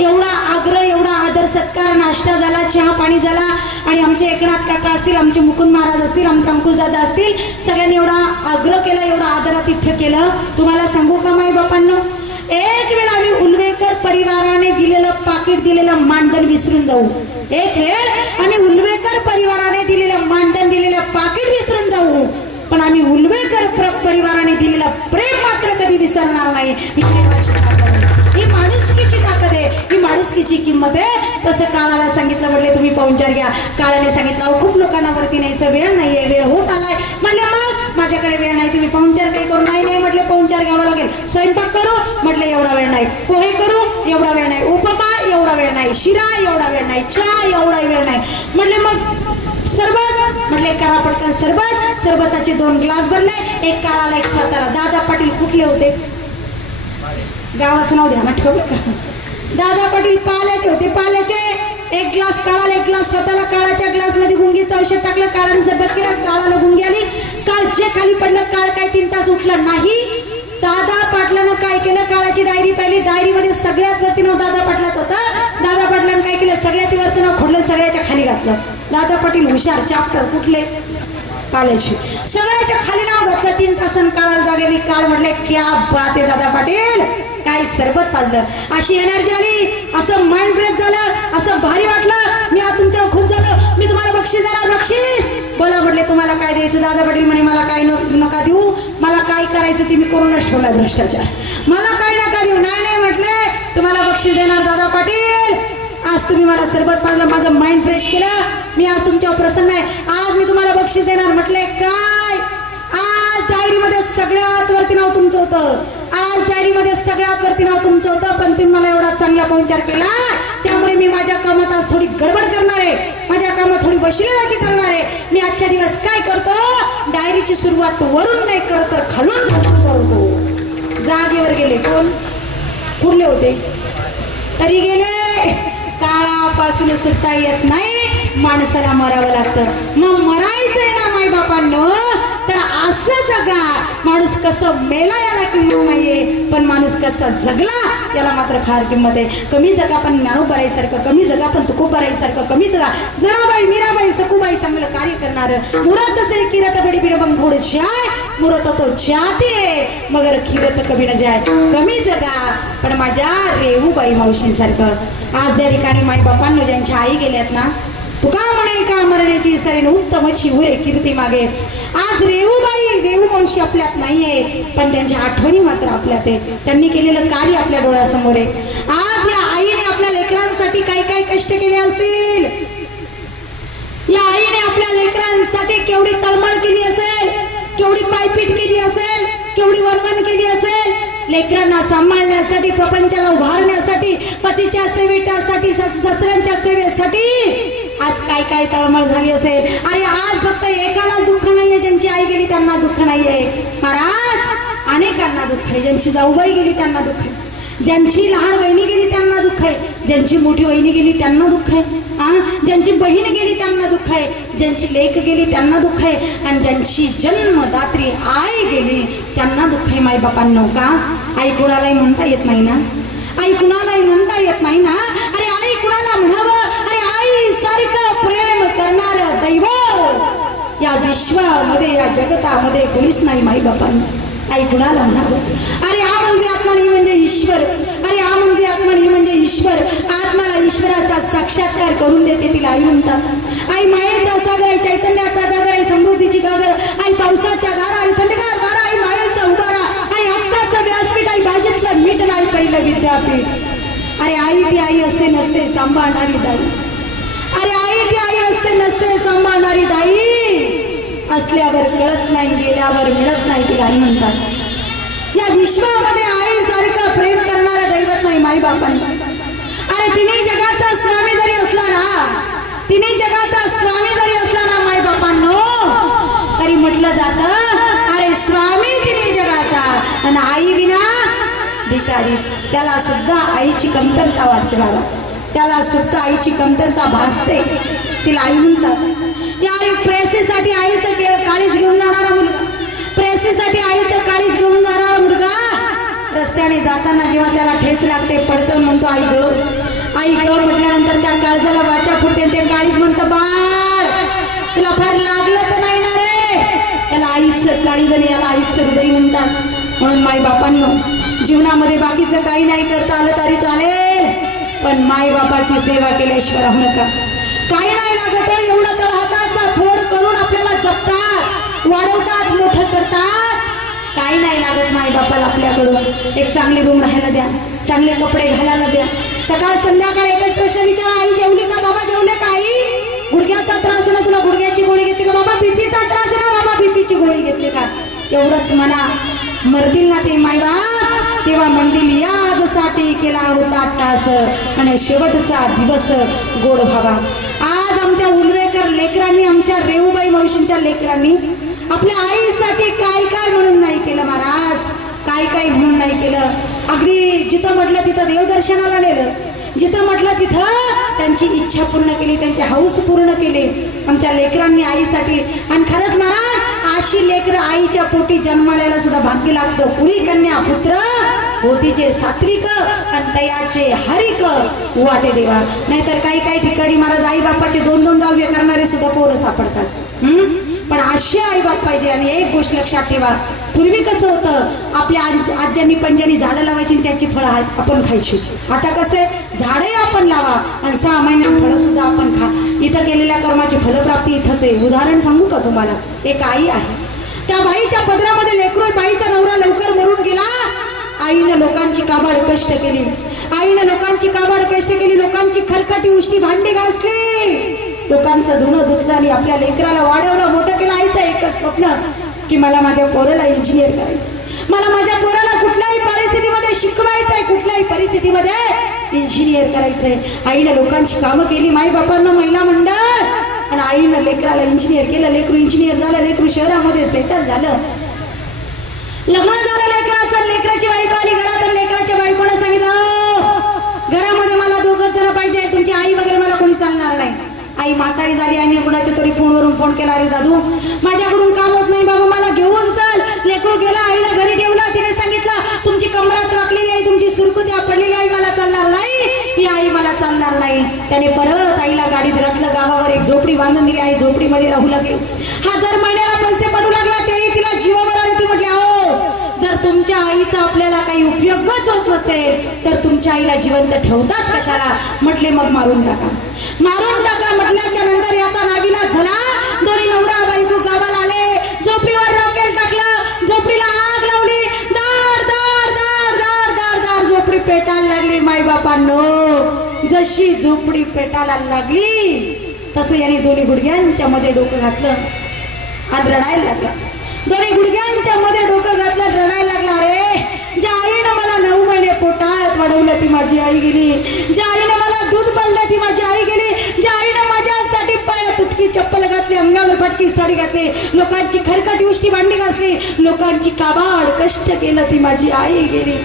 एवढा आग्रह एवढा आदर सत्कार नाश्ता झाला चहा पाणी झाला आणि आमचे एकनाथ काका असतील आमचे मुकुंद महाराज असतील आमचे अंकुशदादा असतील सगळ्यांनी एवढा आग्रह केला एवढा आदरातिथ्य केलं. तुम्हाला सांगू का माई बापांनो एक वेळ आम्ही उलवेकर परिवाराने दिलेलं पाकिट दिलेलं मानधन विसरून जाऊ. एक वेळ आम्ही उलवेकर परिवाराने दिलेलं मानधन दिलेलं पाकिट विसरून जाऊ पण आम्ही उलवेकर परिवाराने दिलेलं प्रेम मात्र कधी विसरणार नाही. ही प्रेमाची ताकद आहे ही माणुसकीची ताकद आहे ही माणुसकीची किंमत आहे. तसं काळाला सांगितलं म्हटले तुम्ही पाहुणचार घ्या. काळाने सांगितलं अहो खूप लोकांना वरती न्यायचं वेळ नाहीये वेळ होत आलाय. म्हणले मग माझ्याकडे वेळ नाही तुम्ही पाहुणचार काही करू नाही म्हटले पाहुणचार घ्यावा लागेल. स्वयंपाक करू म्हटलं एवढा वेळ नाही. पोहे करू एवढा वेळ नाही. उपमा एवढा वेळ नाही. शिरा एवढा वेळ नाही. चहा एवढा वेळ नाही. म्हटले मग सरबत म्हटले करा पटकन सरबत. सरबताचे 2 ग्लास भरले. एक काळाला एक स्वतःला. दादा पाटील कुठले होते गावाचं नाव ध्यानात ठेवू का. दादा पाटील पाल्याचे होते. पाल्याचे 1 ग्लास काळाला 1 ग्लास स्वतःला. काळाच्या ग्लासमध्ये गुंगीचं औषध टाकलं. काळाने सरबत केलं. काळाला गुंगी आली. काळ जे खाली पडलं काळ काय 3 तास उठलं नाही. दादा पाटलानं काय केलं काळाची डायरी पाहिली. डायरीमध्ये सगळ्यात वरती नाव दादा पाटलाच होतं. दादा पाटलानं काय केलं सगळ्याच्या वरचं नाव खोडलं सगळ्याच्या खाली घातलं. दादा पाटील हुशार चॅप्टर कुठले कालेश्वर सगळ्याच्या खाली नाव घातलं 3 तासांनी काळाला जागेली काळ म्हटले क्या बात आहे दादा पाटील काय सरबत पाजलं अशी एनर्जी आली असं माइंड ब्रेक झालं असं भारी वाटलं मी आज तुमच्या खुश झालं मी तुम्हाला बक्षीस देणार बक्षीस बोला म्हटले तुम्हाला काय द्यायचं दादा पाटील म्हणे मला काय नका देऊ मला काय करायचं ते मी करूनच ठेवलाय भ्रष्टाचार मला काय नका देऊ नाही म्हटले तुम्हाला बक्षीस देणार दादा पाटील आज तुम्ही मला सरबत पाजलं माझं माइंड फ्रेश केलं मी आज तुमच्यावर प्रसन्न आहे आज मी तुम्हाला बक्षीस देणार म्हटले काय आज डायरीमध्ये सगळ्यात वरती नाव तुमचं होतं आज डायरीमध्ये सगळ्यात वरती नाव तुमचं होतं पण तुम्ही मला एवढा चांगला पाहुणचार केला त्यामुळे मी माझ्या कामात आज थोडी गडबड करणार आहे माझ्या कामात थोडी वशिलेबाजी करणार आहे मी आजच्या दिवस काय करतो डायरीची सुरुवात वरून नाही करत तर खालून करतो जागेवर गेले कोण कुठले होते तरी गेले काळापासून सुटता येत नाही माणसाला मरावं लागतं मग मरायचंय ना माय बापांनो तर असं जगा माणूस कसं मेला याला किंमत नाहीये पण माणूस कसा जगला याला मात्र फार किंमत आहे कमी जगा पण ज्ञानोबाईसारखं कमी जगा पण तुकोबाईसारखं कमी जगा जनाबाई मीराबाई सखूबाई चांगलं कार्य करणार मुरत असे किरत बडी बिड मग थोडं जाय मुरत तो जाते मगर खिरत कमी न जाय कमी जगा पण माझ्या रेवूबाई मावशीसारखं आज या ठिकाणी माई बापांनो ज्यांच्या आई गेल्यात ना तुका म्हणे का मरण्याची सरीन उत्तमची उरे कीर्ती मागे आज रेवू मावशी आपल्यात नाहीये पण त्यांच्या आठवणी मात्र आपल्यात आहे त्यांनी केलेलं कार्य आपल्या डोळ्यासमोर आहे आज या आईने आपल्या लेकरांसाठी काय काय कष्ट केले असतील या आईने आपल्या लेकरांसाठी केवढी तळमळ केली असेल केवढी पायपीट केली असेल केवढी वरवण केली असेल लेकरांना सांभाळण्यासाठी प्रपंचाला उभारण्यासाठी पतीच्या सेवेसाठी सासऱ्यांच्या सेवेसाठी आज काय काय तळमळ झाली असेल अरे आज फक्त एकाला दुःख नाहीये ज्यांची आई गेली त्यांना दुःख नाहीये महाराज अनेकांना दुःख आहे ज्यांची जाऊबाई गेली त्यांना दुःख आहे ज्यांची लहान बहिणी गेली त्यांना दुःख आहे ज्यांची मोठी वहिनी गेली त्यांना दुःख आहे ज्यांची बहीण गेली त्यांना दुःख आहे ज्यांची लेक गेली त्यांना दुःख आहे आणि ज्यांची जन्मदात्री आई गेली त्यांना दुःख आहे माई बापांनो का आई कुणालाही म्हणता येत नाही ना आई कुणालाही म्हणता येत नाही ना अरे आई कुणाला म्हणावं अरे आई सारखं प्रेम करणार दैव या विश्वामध्ये या जगतामध्ये कोणीच नाही माई बापांनो आई कुणाला म्हणावं अरे हा म्हणजे आत्मा नाही म्हणजे ईश्वर अरे हा म्हणजे आत्मा नाही म्हणजे ईश्वर आत्माला ईश्वराचा साक्षात्कार करून देते तिला आई म्हणतात आई मायेचा सागर आहे चैतन्याचा जागर आहे समृद्धीची गागर आई पावसाच्या दारा आई थंडगार वारा आई मायेचा उभारा आई हक्काचं व्यासपीठ आई भाजीतलं मीठ नाही पहिलं विद्यापीठ अरे आई ती आई असते नसते सांभाळणारी दाई अरे आई ती आई असते नसते सांभाळणारी दाई असल्यावर कळत नाही गेल्यावर मिळत नाही तिला आई म्हणतात या विश्वामध्ये आईसारखं प्रेम करणारा दैवत नाही माई बापांना अरे तिने जगाचा स्वामी जरी असला ना तिने जगाचा स्वामी जरी असला ना माई बापांनो तरी म्हटलं जातं अरे स्वामी तिने जगाचा आणि आई विना भिकारी त्याला सुद्धा आईची कमतरता वाटते बाळाच त्याला सुद्धा आईची कमतरता भासते तिला आई म्हणतात या प्रेसेसाठी आईचं काळीच घेऊन जाणारा मुलगा प्रेसेसाठी आईचं काळीच घेऊन जाणारा मुलगा रस्त्याने जाताना जेव्हा त्याला ठेच लागते पडतं म्हणतो आई ग म्हटल्यानंतर त्या काळजाला वाचा फुटते ते काळीच म्हणतं बाळ तुला फार लागलं तर नाही ना रे त्याला आईचं काळीज आणि याला आईचं हृदय म्हणतात म्हणून माई बापांनो जीवनामध्ये बाकीचं काही नाही करता आलं तरी चालेल पण माई बापाची सेवा केल्याशिवाय राहू नका काही नाही लागत एवढं तळहाताचा फोड करून आपल्याला जपतात वाढवतात मोठं करतात काही नाही लागत माई बापाला आपल्याकडून एक चांगली रूम राहायला द्या चांगले कपडे घालायला द्या सकाळ संध्याकाळ एकच प्रश्न विचारा आई जेवली का बाबा जेवले का आई गुडघ्याचा त्रास ना तुला गुडघ्याची गोळी घेतली का बाबा बीपीचा त्रास ना बाबा बीपीची गोळी घेतली का एवढंच म्हणा मरतील ना ते माय बाप तेव्हा म्हणतील यादसाठी केला होता तास आणि शेवटचा दिवस गोड व्हावा आज आमच्या उलवेकर लेकरांनी आमच्या रेवूबाई मावशींच्या लेकरांनी आपल्या आईसाठी काय काय म्हणून नाही केलं महाराज काय काय म्हणून नाही केलं अगदी जिथं म्हटलं तिथं देवदर्शनाला नेलं जिथं म्हटलं तिथं त्यांची इच्छा पूर्ण केली त्यांची हौस पूर्ण केली आमच्या लेकरांनी आईसाठी आणि खरंच महाराज अशी लेकरं आईच्या पोटी जन्माला सुद्धा भाग्य लागतं कुळी कन्या पुत्र होतीचे सात्विक आणि तयाचे हरिक वाटे देवा. नाहीतर काही ठिकाणी महाराज आई बापाचे 2-2 दहावे करणारे सुद्धा पोरं सापडतात. पण अशी आई बाप पाहिजे. आणि एक गोष्ट लक्षात ठेवा, पूर्वी कसं होतं, आपल्या आज्यांनी पंजांनी झाडं लावायची आणि त्याची फळं आपण खायची. आता कसे झाडे आपण लावा आणि 6 महिन्यात फळं सुद्धा आपण खा. इथं केलेल्या कर्माची फलप्राप्ती इथंच आहे. उदाहरण सांगू का तुम्हाला? एक आई आहे, त्या बाईच्या पदरामध्ये लेकरू, बाईचा नवरा लवकर मरून गेला. आईनं लोकांची काबाड कष्ट केली, लोकांची खरकटी उष्टी भांडी घासली, लोकांचं धुणं धुतलं आणि आपल्या लेकराला वाढवलं, मोठं केलं. आईचं एकच स्वप्न की मला माझ्या पोराला इंजिनियर करायचं, मला माझ्या पोराला कुठल्याही परिस्थितीमध्ये शिकवायचंय, कुठल्याही परिस्थितीमध्ये इंजिनियर करायचंय. आईनं लोकांची कामं केली, माई बापांना महिला मंडळ, आणि आईनं लेकराला इंजिनियर केलं. लेकरू इंजिनियर झालं, लेकरू शहरामध्ये सेटल झालं, लग्न झालं लेकराचं. लेकराची बायको आली घरात आणि लेकराच्या बायकोनं सांगितलं घरामध्ये मला 2 जण पाहिजे, तुमची आई वगैरे मला कोणी चालणार नाही. आई म्हातारी झाली आणि कुणाच्या तरी फोनवरून फोन केला, अरे दादू माझ्याकडून काम होत नाही बाबा, मला घेऊन चल. लेकरू गेला, आईला घरी ठेवलं. तिने सांगितलं तुमची कमरात वाकलेली आई, तुमची सुरकुत्या पडलेली आई मला चालणार नाही, ही आई मला चालणार नाही. त्याने परत आईला गाडीत घातलं, गावावर एक झोपडी बांधून दिली. आई झोपडीमध्ये राहू लागली. हा दर महिन्याला पैसे पडू लागला. तेही तिला जीवावर आले. ती म्हटली अहो जर तुमच्या आईचा आपल्याला काही उपयोगच होत नसेल तर तुमच्या आईला जिवंत ठेवतात कशाला? म्हटले मग मारून टाका. म्हटल्याच्या नंतर याचा नाविलाज झाला. दोन्ही नवरा बायको गावाला आले, झोपडीवर रॉकेल टाकलं, झोपडीला आग लावली, दाड दाड दाड दाड दाड दाड झोपडी पेटायला लागली. मायबापांनो, जशी झोपडी पेटायला लागली तसं याने दोन्ही गुडघ्यांच्या मध्ये डोकं घातलं आणि रडायला लागला. दोन्ही गुडघ्यांच्या मध्ये डोकं घातलं, रडायला लागला. अरे ज्या आईनं मला 9 महिने पोटात वाढवलं ती माझी आई गेली, ज्या आईनं मला दूध पाजलं ती माझी आई गेली, ज्या आईनं माझ्यासाठी पायात तुटकी चप्पल घातली, अंगावर फटकी साडी घातली, लोकांची खरकटी उष्टी भांडी घासली, लोकांची काबाड कष्ट केलं, ती माझी आई गेली.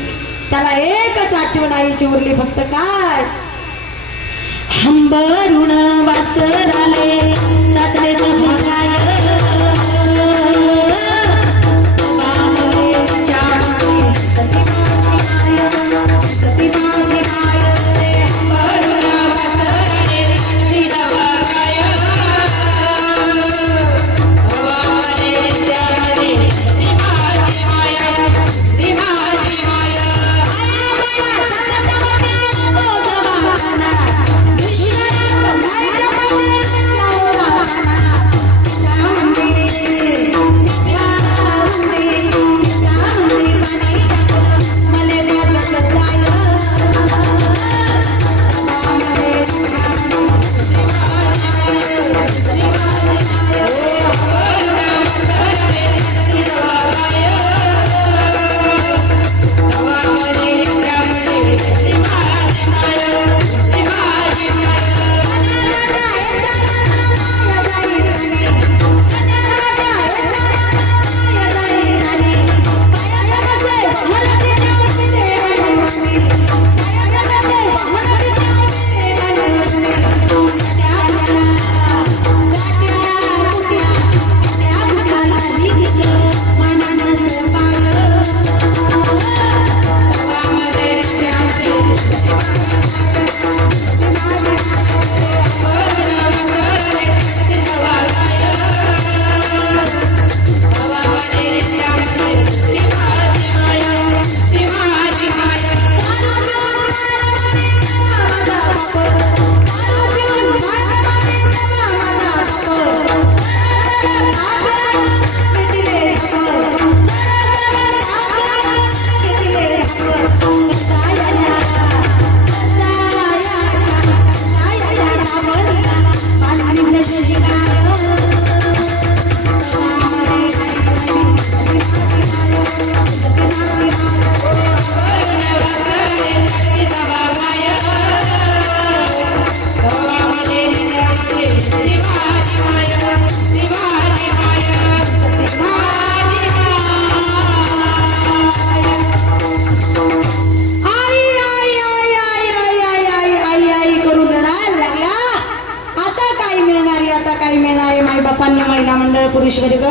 त्याला एकच आठवण आईची उरली, फक्त काय? हंबरुण वासराले चाचले पुरुष वर्ग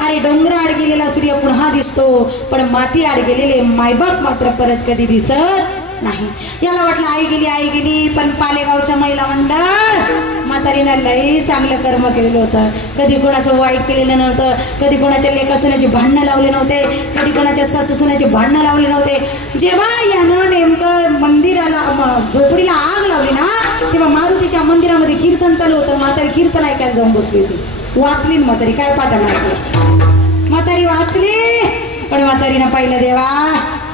अरे डोंगराआड गेलेला सूर्य पुन्हा दिसतो, पण माती आड गेलेले मायबाप मात्र परत कधी दिसत नाही. याला वाटलं आई गेली, पण पालेगावच्या महिला मंडळ म्हातारीनं लई चांगलं कर्म केलेलं होतं. कधी कोणाचं वाईट केलेलं नव्हतं, कधी कोणाच्या लेकासुनाची भांडणं लावले नव्हते, कधी कोणाच्या सासूसुनाची भांडणं लावले नव्हते. जेव्हा यानं नेमकं मंदिराला झोपडीला आग लावली ना, तेव्हा मारुतीच्या मंदिरामध्ये कीर्तन चालू होतं. म्हातारी कीर्तन ऐकायला जाऊन बसली होती. वाचली ना म्हातारी, काय पाहता म्हातारी वाचली. पण म्हातारीनं पाहिलं, देवा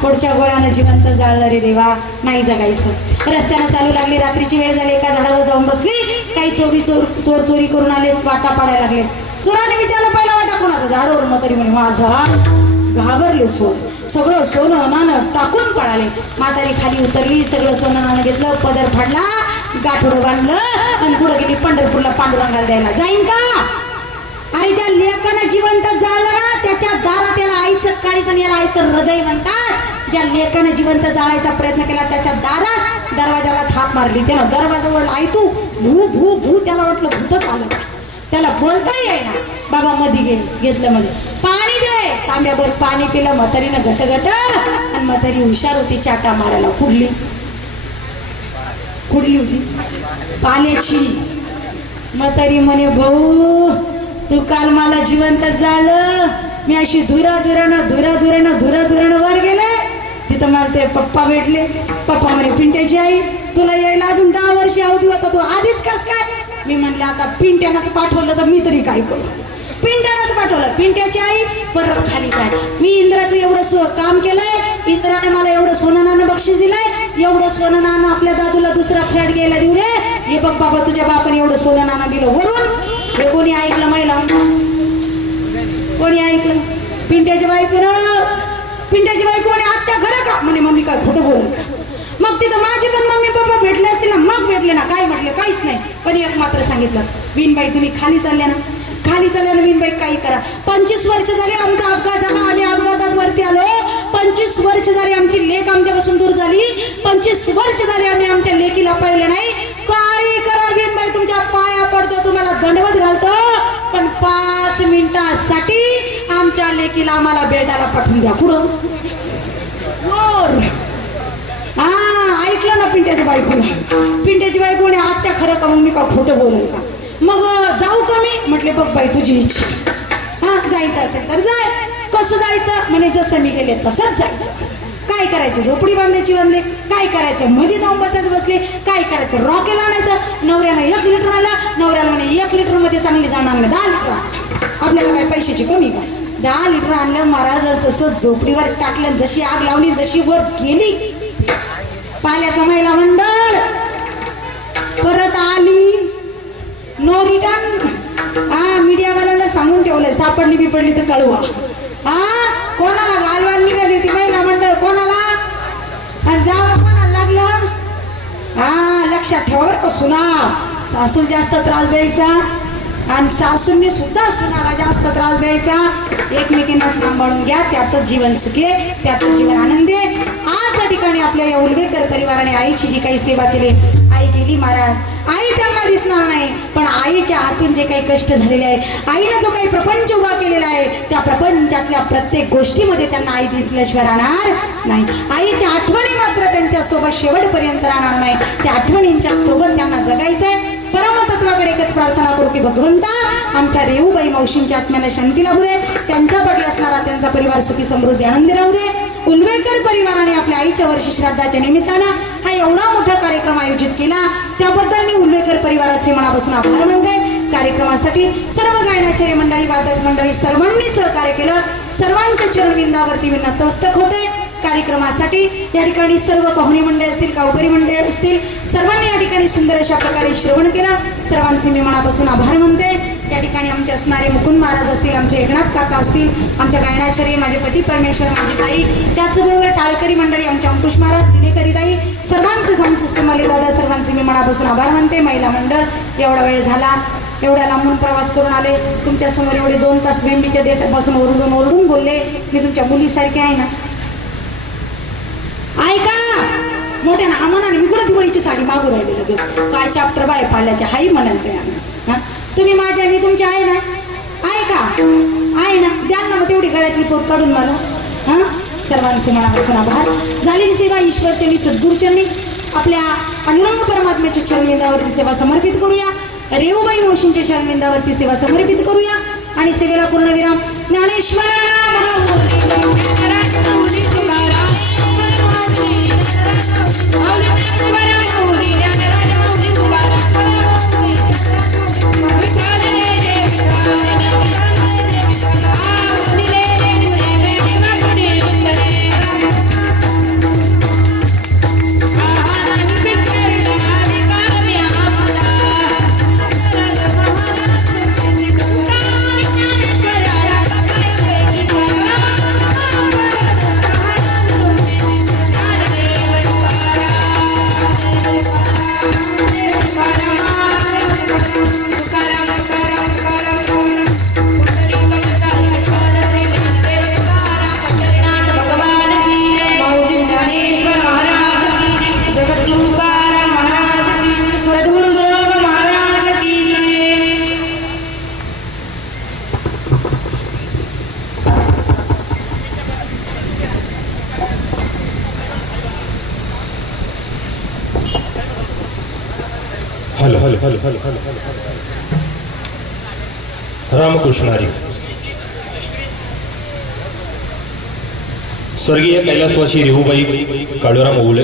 पुढच्या गोळ्यानं जिवंत जाळलं रे देवा, नाही जगायचं. रस्त्यानं चालू लागली, रात्रीची वेळ झाली, एका झाडावर जाऊन बसली. काही चोर चोरी करून आले, वाटा पाडायला लागले. चोराने विचारलं, पहिला वाटा कोणाचा? झाडावर. म्हातारी म्हणे, माझा. घाबरले चोर, सगळं सोनं नाणं टाकून पळाले. म्हातारी खाली उतरली, सगळं सोनं नाणं घेतलं, पदर फाडला, गाठोडं बांधलं आणि पुढं गेली पंढरपूरला पांडुरंगाला द्यायला. जाईन का? अरे ज्या लेकानं जिवंत जाळलं ना, त्याच्या दारात याला आईचं काळीत आणि याला आईचं हृदय म्हणतात. ज्या लेकानं जिवंत जाळायचा प्रयत्न केला, त्याच्या दारात दरवाजाला थाप मारली. त्यानं दरवाजावर आई तू भू भू भू, त्याला वाटलं भूतच आलं. त्याला बोलता येईना. बाबा मध्ये घेतलं मध्ये पाणी दे, तांब्याभर पाणी पिलं. म्हातारीनं घट आणि म्हातारी हुशार होती, चाटा मारायला. कुठली होती? पाण्याची. म्हातारी म्हणे, भाऊ तू काल मला जिवंत जाळलं, मी अशी धुराधुरानं वर गेले. तिथं मला ते पप्पा भेटले. पप्पा म्हणे, पिंट्याची आई तुला यायला अजून 10 वर्ष अवधी होता, तू आधीच कस काय? मी म्हणले, आता पिंट्यानंच पाठवलं तर मी तरी काय करू? पिंट्यानंच पाठवलं. पिंट्याची आई परत खाली काय? मी इंद्राचं एवढं काम केलंय, इंद्राने मला एवढं सोनं नाणं बक्षीस दिलंय, एवढं सोनं नाणं आपल्या दादूला दुसरा फ्लॅट घ्यायला देऊ रे. हे बघ बाबा, तुझ्या बापाने एवढं सोनं नाणं दिलं वरून. हे कोणी ऐकलं? महिला कोणी ऐकलं? पिंट्याची बायको म्हणे, आत्या खरं का? म्हणे, मम्मी काय खोटं बोलत का? मग तिथं माझे पण मम्मी पप्पा भेटले असतील ना. मग भेटले ना. काय म्हटलं? काहीच नाही. पण एक मात्र सांगितलं, विनबाई तुम्ही खाली चालल्या ना, विनबाई काही करा. 25 वर्ष झाली आमचा अपघात झाला, आम्ही अपघातात वरती आलो. 25 वर्ष झाली आमची लेक आमच्यापासून दूर झाली. 25 वर्ष झाली आम्ही आमच्या लेकीला पाहिले नाही. काही करा विनबाई, तुमच्या पाया पडतो, तुम्हाला दंडवत घालतो, पण 5 मिनिटासाठी आमच्या लेकीला आम्हाला भेटायला पाठवून द्या. पुढं ऐकलं ना पिंट्याच्या बायकोने, आत्या खरं का? मग मी का खोटं बोलेल का? मग जाऊ का मी? म्हटले, बघ बाई तुझी इच्छा. जायचं असेल तर जाय. कसं जायचं? म्हणे, जसं मी गेले तसंच जायचं. काय करायचं? झोपडी बांधायची बांधले. काय करायचं? मध्ये जाऊन बसले. काय करायचं? रॉकेल आणायचं. नवऱ्यानं 1 लिटर आला. नवऱ्याला म्हणे, 1 लिटर मध्ये चांगली जाणार नाही, 10 लिटर. आपल्याला काय पैशाची कमी का? 10 लिटर आणलं. महाराज जसं झोपडीवर टाकलं, जशी आग लावली, जशी वर गेली. पाल्याचं महिला मंडळ परत आली. No return. मीडियावाल्याला सांगून ठेवलंय, सापडली बिपडली तर कळवा. कोणाला घालवायला निघाली होती महिला मंडळ? कोणाला? आणि जावं कोणाला लागलं? लक्षात ठेवा बरं का सुना. सासू जास्त त्रास द्यायचा आणि सासूंनी सुद्धा सुनाला जास्त त्रास द्यायचा. एकमेकींना सांभाळून घ्या, त्यातच जीवन सुखी आहे, त्यातच जीवन आनंदी आहे. आज त्या ठिकाणी आपल्या या उलवेकर परिवाराने आईची जी काही सेवा केली, आई गेली महाराज, आई त्यांना दिसणार नाही, पण आईच्या हातून जे काही कष्ट झालेले आहे, आईनं जो काही प्रपंच उभा केलेला आहे, त्या प्रपंचातल्या प्रत्येक गोष्टीमध्ये त्यांना आई दिसल्याशिवाय राहणार नाही. आईच्या आठवणी मात्र त्यांच्यासोबत शेवटपर्यंत राहणार नाही. त्या आठवणींच्या सोबत त्यांना जगायचं आहे. परमतत्वाकडे एकच प्रार्थना करू की भगवंता आमच्या रेऊबाई मावशींच्या आत्म्याला शांती लाभू दे, त्यांच्या पाठी असणारा त्यांचा परिवार सुखी समृद्धी आनंदी राहू दे. उलवेकर परिवाराने आपल्या आईच्या वर्षी श्राद्धाच्या निमित्तानं हा एवढा मोठा कार्यक्रम आयोजित केला, त्याबद्दल मी उलवेकर परिवाराचे मनापासून आभार मानते. कार्यक्रमासाठी सर्व गायनाचार्य मंडळी, वादक मंडळी सर्वांनी सहकार्य केलं. सर्वांच्या चरणविंदावरती मी नतमस्तक होते. कार्यक्रमासाठी या ठिकाणी सर्व पाहुणे मंडळी असतील, गावकरी मंडळी असतील, सर्वांनी या ठिकाणी सुंदर अशा प्रकारे श्रवण केलं. सर्वांचे मी मनापासून आभार मानते. या ठिकाणी आमचे असणारे मुकुंद महाराज असतील, आमचे एकनाथ काका असतील, आमच्या गायनाचार्य माझे पती परमेश्वर, माझी ताई, त्याचबरोबर टाळकरी मंडळी, आमचे अंकुश महाराज, विनेकरी ताई, सर्वांचे समसुस्तमले दादा, सर्वांचे मी मनापासून आभार मानते. महिला मंडळ, एवढा वेळ झाला, एवढ्या लांबून प्रवास करून आले, तुमच्या समोर एवढे 2 तास बेंबीच्या देठापासून ओरडून बोलले. मी तुमच्या मुलीसारखी आहे ना? ऐका मोठ्या ना आम्हाला, मी कुठं दिवाळीची साडी मागू राहिली लगेच. काय चाप्टर बाय पाल्याच्या हाई म्हणाल काय? तुम्ही माझ्या, मी तुमची आहे ना? ऐका आहे ना, द्याल ना मग तेवढी गळ्यातली पोत काढून मला. हां, सर्वांचे मनापासून आभार. झालेली सेवा ईश्वरचरणी सद्गुरुचरणी आपल्या अनुरंग परमात्म्याच्या चरणविंदावरती सेवा समर्पित करूया. रेवबाई मावशींच्या चरणविंदावरती सेवा समर्पित करूया आणि सेवेला पूर्णविराम. ज्ञानेश्वर माऊली तुकाराम माऊली ज्ञानेश्वर माऊली ज्ञानराज माऊली तुकाराम माऊली विठ्ठल जय विठ्ठल माऊली रे मुरे मेढे वाकुडे सुंदरे आनंद विठ्ठल हरी काव्या आमचा ज्ञानेश्वर महाराज की जगद्गुरु तुकाराम महाराज की सद्गुरु देव महाराज की जय. हल हल हल हल हल रामकृष्ण हरी. स्वर्गीय कैलासवासी रेवूबाई काळूराम ओवळे